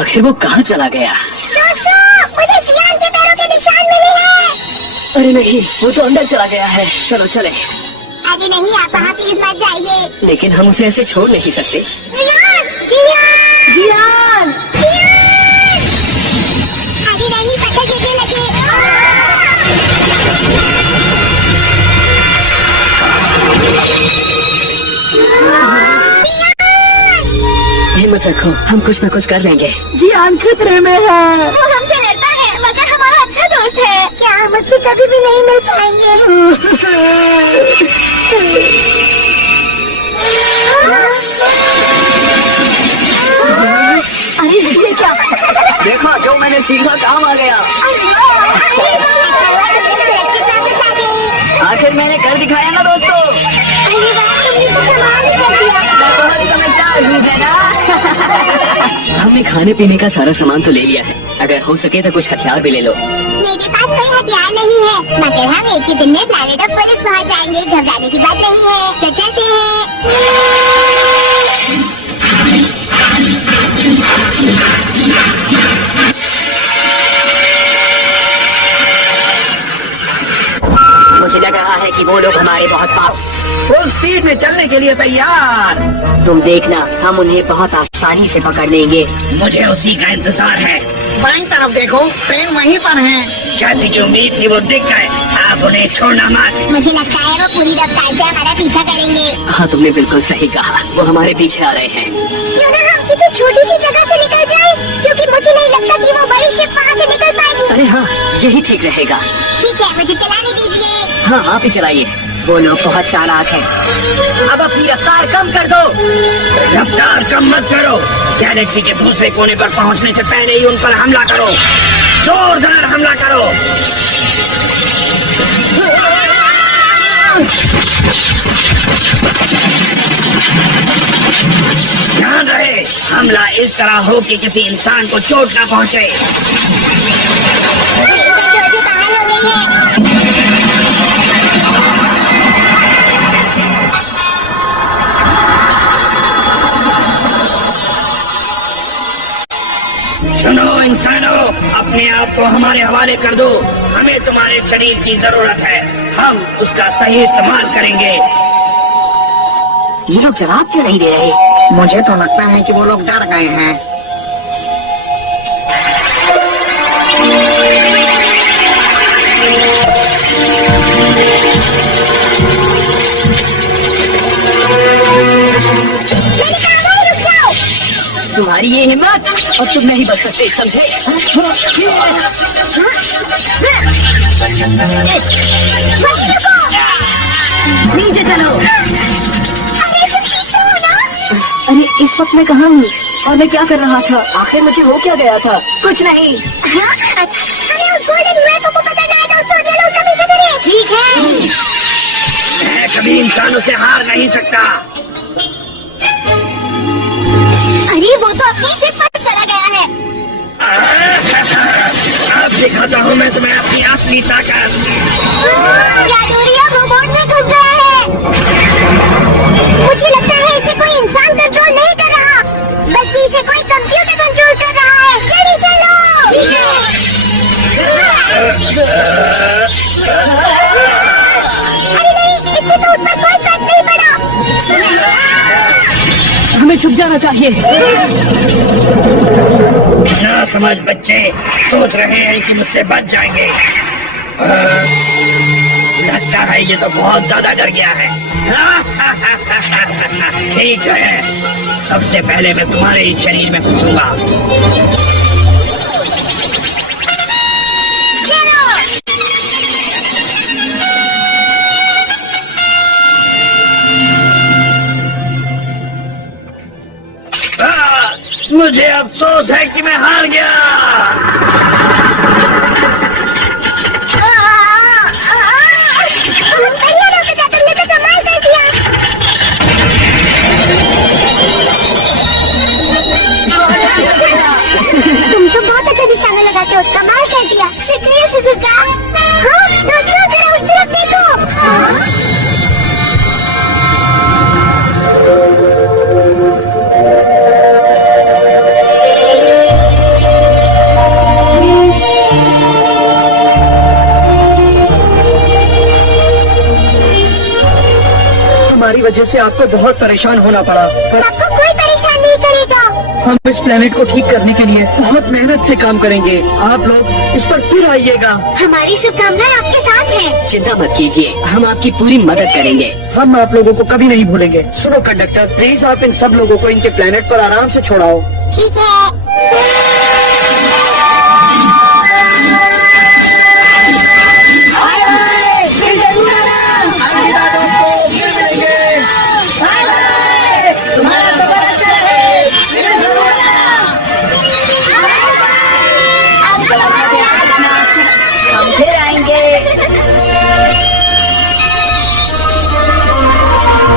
आखिर वो कहाँ चला गया? दोस्तों, मुझे जियान के पैरों के निशान मिले हैं। अरे नहीं, वो तो अंदर चला गया है। चलो चले। अरे नहीं आप वहाँ प्लीज मत जाइए। लेकिन हम उसे ऐसे छोड़ नहीं सकते। जियान! जियान! जियान! जियान! अरे नहीं पत्थर गिरने लगे। हिम्मत रखो, हम कुछ न कुछ कर लेंगे। जियान खतरे में है। वो हमसे लड़ता है मगर हमारा अच्छा दोस्त है। क्या हम उससे कभी भी नहीं मिल पाएंगे? अरे ये क्या? देखो जो मैंने सीखा काम आ गया। आखिर मैंने कर दिखाया ना दोस्तों। मैंने खाने पीने का सारा सामान तो ले लिया है, अगर हो सके तो कुछ हथियार भी ले लो। मेरे पास कोई हथियार नहीं है, मगर हम एक ही दिन में प्लैनेट ऑफ पुलिस पहुंच जाएंगे, घबराने की बात नहीं है। तो चलते हैं। मुझे लग रहा है कि वो लोग हमारे बहुत पास। फुल स्पीड में चलने के लिए तैयार। तुम देखना, हम उन्हें बहुत आसानी से पकड़ लेंगे। मुझे उसी का इंतजार है। बाईं तरफ देखो, ट्रेन वहीं पर है। जैसी की उम्मीद थी वो दिख गए, आप उन्हें छोड़ना मत। मुझे लगता है वो पूरी रफ्तार से हमारा पीछा करेंगे। हाँ, तुमने बिल्कुल सही कहा, वो हमारे पीछे आ रहे हैं। क्यों ना हम किसी छोटी सी जगह से निकल जाएं, क्योंकि मुझे नहीं लगता कि वो बड़ी शिप वहाँ से निकल पाएगी। अरे हाँ, यही ठीक रहेगा। ठीक है, मुझे चलाने दीजिए। हाँ, आप ही चलाइए। वो लोग बहुत चालाक हैं। अब अपनी रफ्तार कम कर दो। रफ्तार कम मत करो, गैलेक्सी के दूसरे कोने पर पहुंचने से पहले ही उन पर हमला करो, जोरदार हमला करो। ध्यान रहे, हमला इस तरह हो कि किसी इंसान को चोट न पहुंचे। बाहर हो गई है। सुनो इंसानों, अपने आप को हमारे हवाले कर दो। हमें तुम्हारे शरीर की जरूरत है, हम उसका सही इस्तेमाल करेंगे। ये लोग जवाब क्यों नहीं दे रहे? मुझे तो लगता है कि वो लोग डर गए हैं। तुम्हारी ये हिम्मत, अब तुम नहीं बच सकते, समझे? नीचे चलो। अरे इस वक्त मैं कहाँ हूँ और मैं क्या कर रहा था? आखिर मुझे हो क्या गया था? कुछ नहीं। हमें उस गोल्डन यूएफओ को पकड़ना है दोस्तों, चलो उसका पीछे करें। ठीक है। मैं कभी इंसानों से हार नहीं सकता। अरे वो तो अपनी शिप पर चला गया है। अब दिखाता हूँ मैं तुम्हें अपनी असली ताकत। जादूरिया रोबोट में घुस गया है। मुझे लगता है इसे कोई इंसान कंट्रोल नहीं कर रहा, बल्कि इसे कोई कंप्यूटर कंट्रोल कर रहा है। जल्दी चलो। अरे नहीं, इससे तो उस पर कोई फर्क नहीं पड़ा। हमें छुप जाना चाहिए। ना समझ बच्चे सोच रहे हैं कि मुझसे बच जाएंगे। लगता है ये तो बहुत ज्यादा डर गया है। ठीक है, सबसे पहले मैं तुम्हारे ही शरीर में घुसूंगा। मुझे अफसोस है कि मैं हार गया। तुमने तो कमाल कर दिया। तुम तो बहुत अच्छा निशाना लगाते हो, कमाल कर दिया। शुक्रिया शिजुका। हाँ दोस्तों, जरा उस तरफ देखो। हमारी वजह से आपको बहुत परेशान होना पड़ा, पर आपको कोई परेशान नहीं करेगा। हम इस प्लेनेट को ठीक करने के लिए बहुत मेहनत से काम करेंगे। आप लोग इस पर फिर आइएगा। हमारी शुभकामनाएं आपके साथ हैं। चिंता मत कीजिए, हम आपकी पूरी मदद करेंगे। हम आप लोगों को कभी नहीं भूलेंगे। सुनो कंडक्टर, प्लीज आप इन सब लोगों को इनके प्लेनेट पर आराम से छोड़ाओ। ठीक है।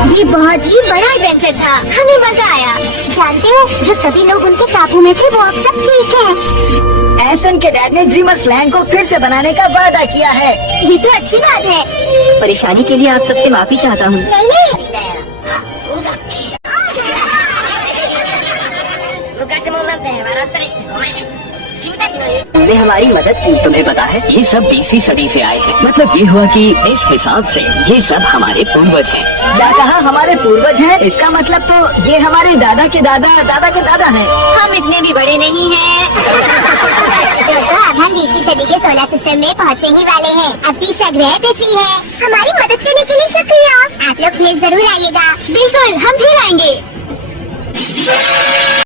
ये बहुत ही बड़ा एडवेंचर था, हमें मजा आया। जानते हो, जो सभी लोग उनके काबू में थे वो अब सब ठीक है। एसन के डैड ने ड्रीमर स्लैंग को फिर से बनाने का वादा किया है। ये तो अच्छी बात है। परेशानी के लिए आप सबसे माफी चाहता हूँ। ने हमारी मदद की। तुम्हें पता है ये सब 20वीं सदी से आए हैं। मतलब ये हुआ कि इस हिसाब से ये सब हमारे पूर्वज हैं। क्या कहा हमारे पूर्वज हैं? इसका मतलब तो ये हमारे दादा के दादा दादा के दादा हैं। हम इतने भी बड़े नहीं हैं। दोस्तों, अब हम 20वीं सदी के सोलर सिस्टम में पहुंचने ही वाले हैं। अब तीसरा ग्रह पृथ्वी है। हमारी मदद करने के लिए शुक्रिया। आप लोग प्लीज जरूर आइएगा। बिल्कुल, हम फिर आएंगे।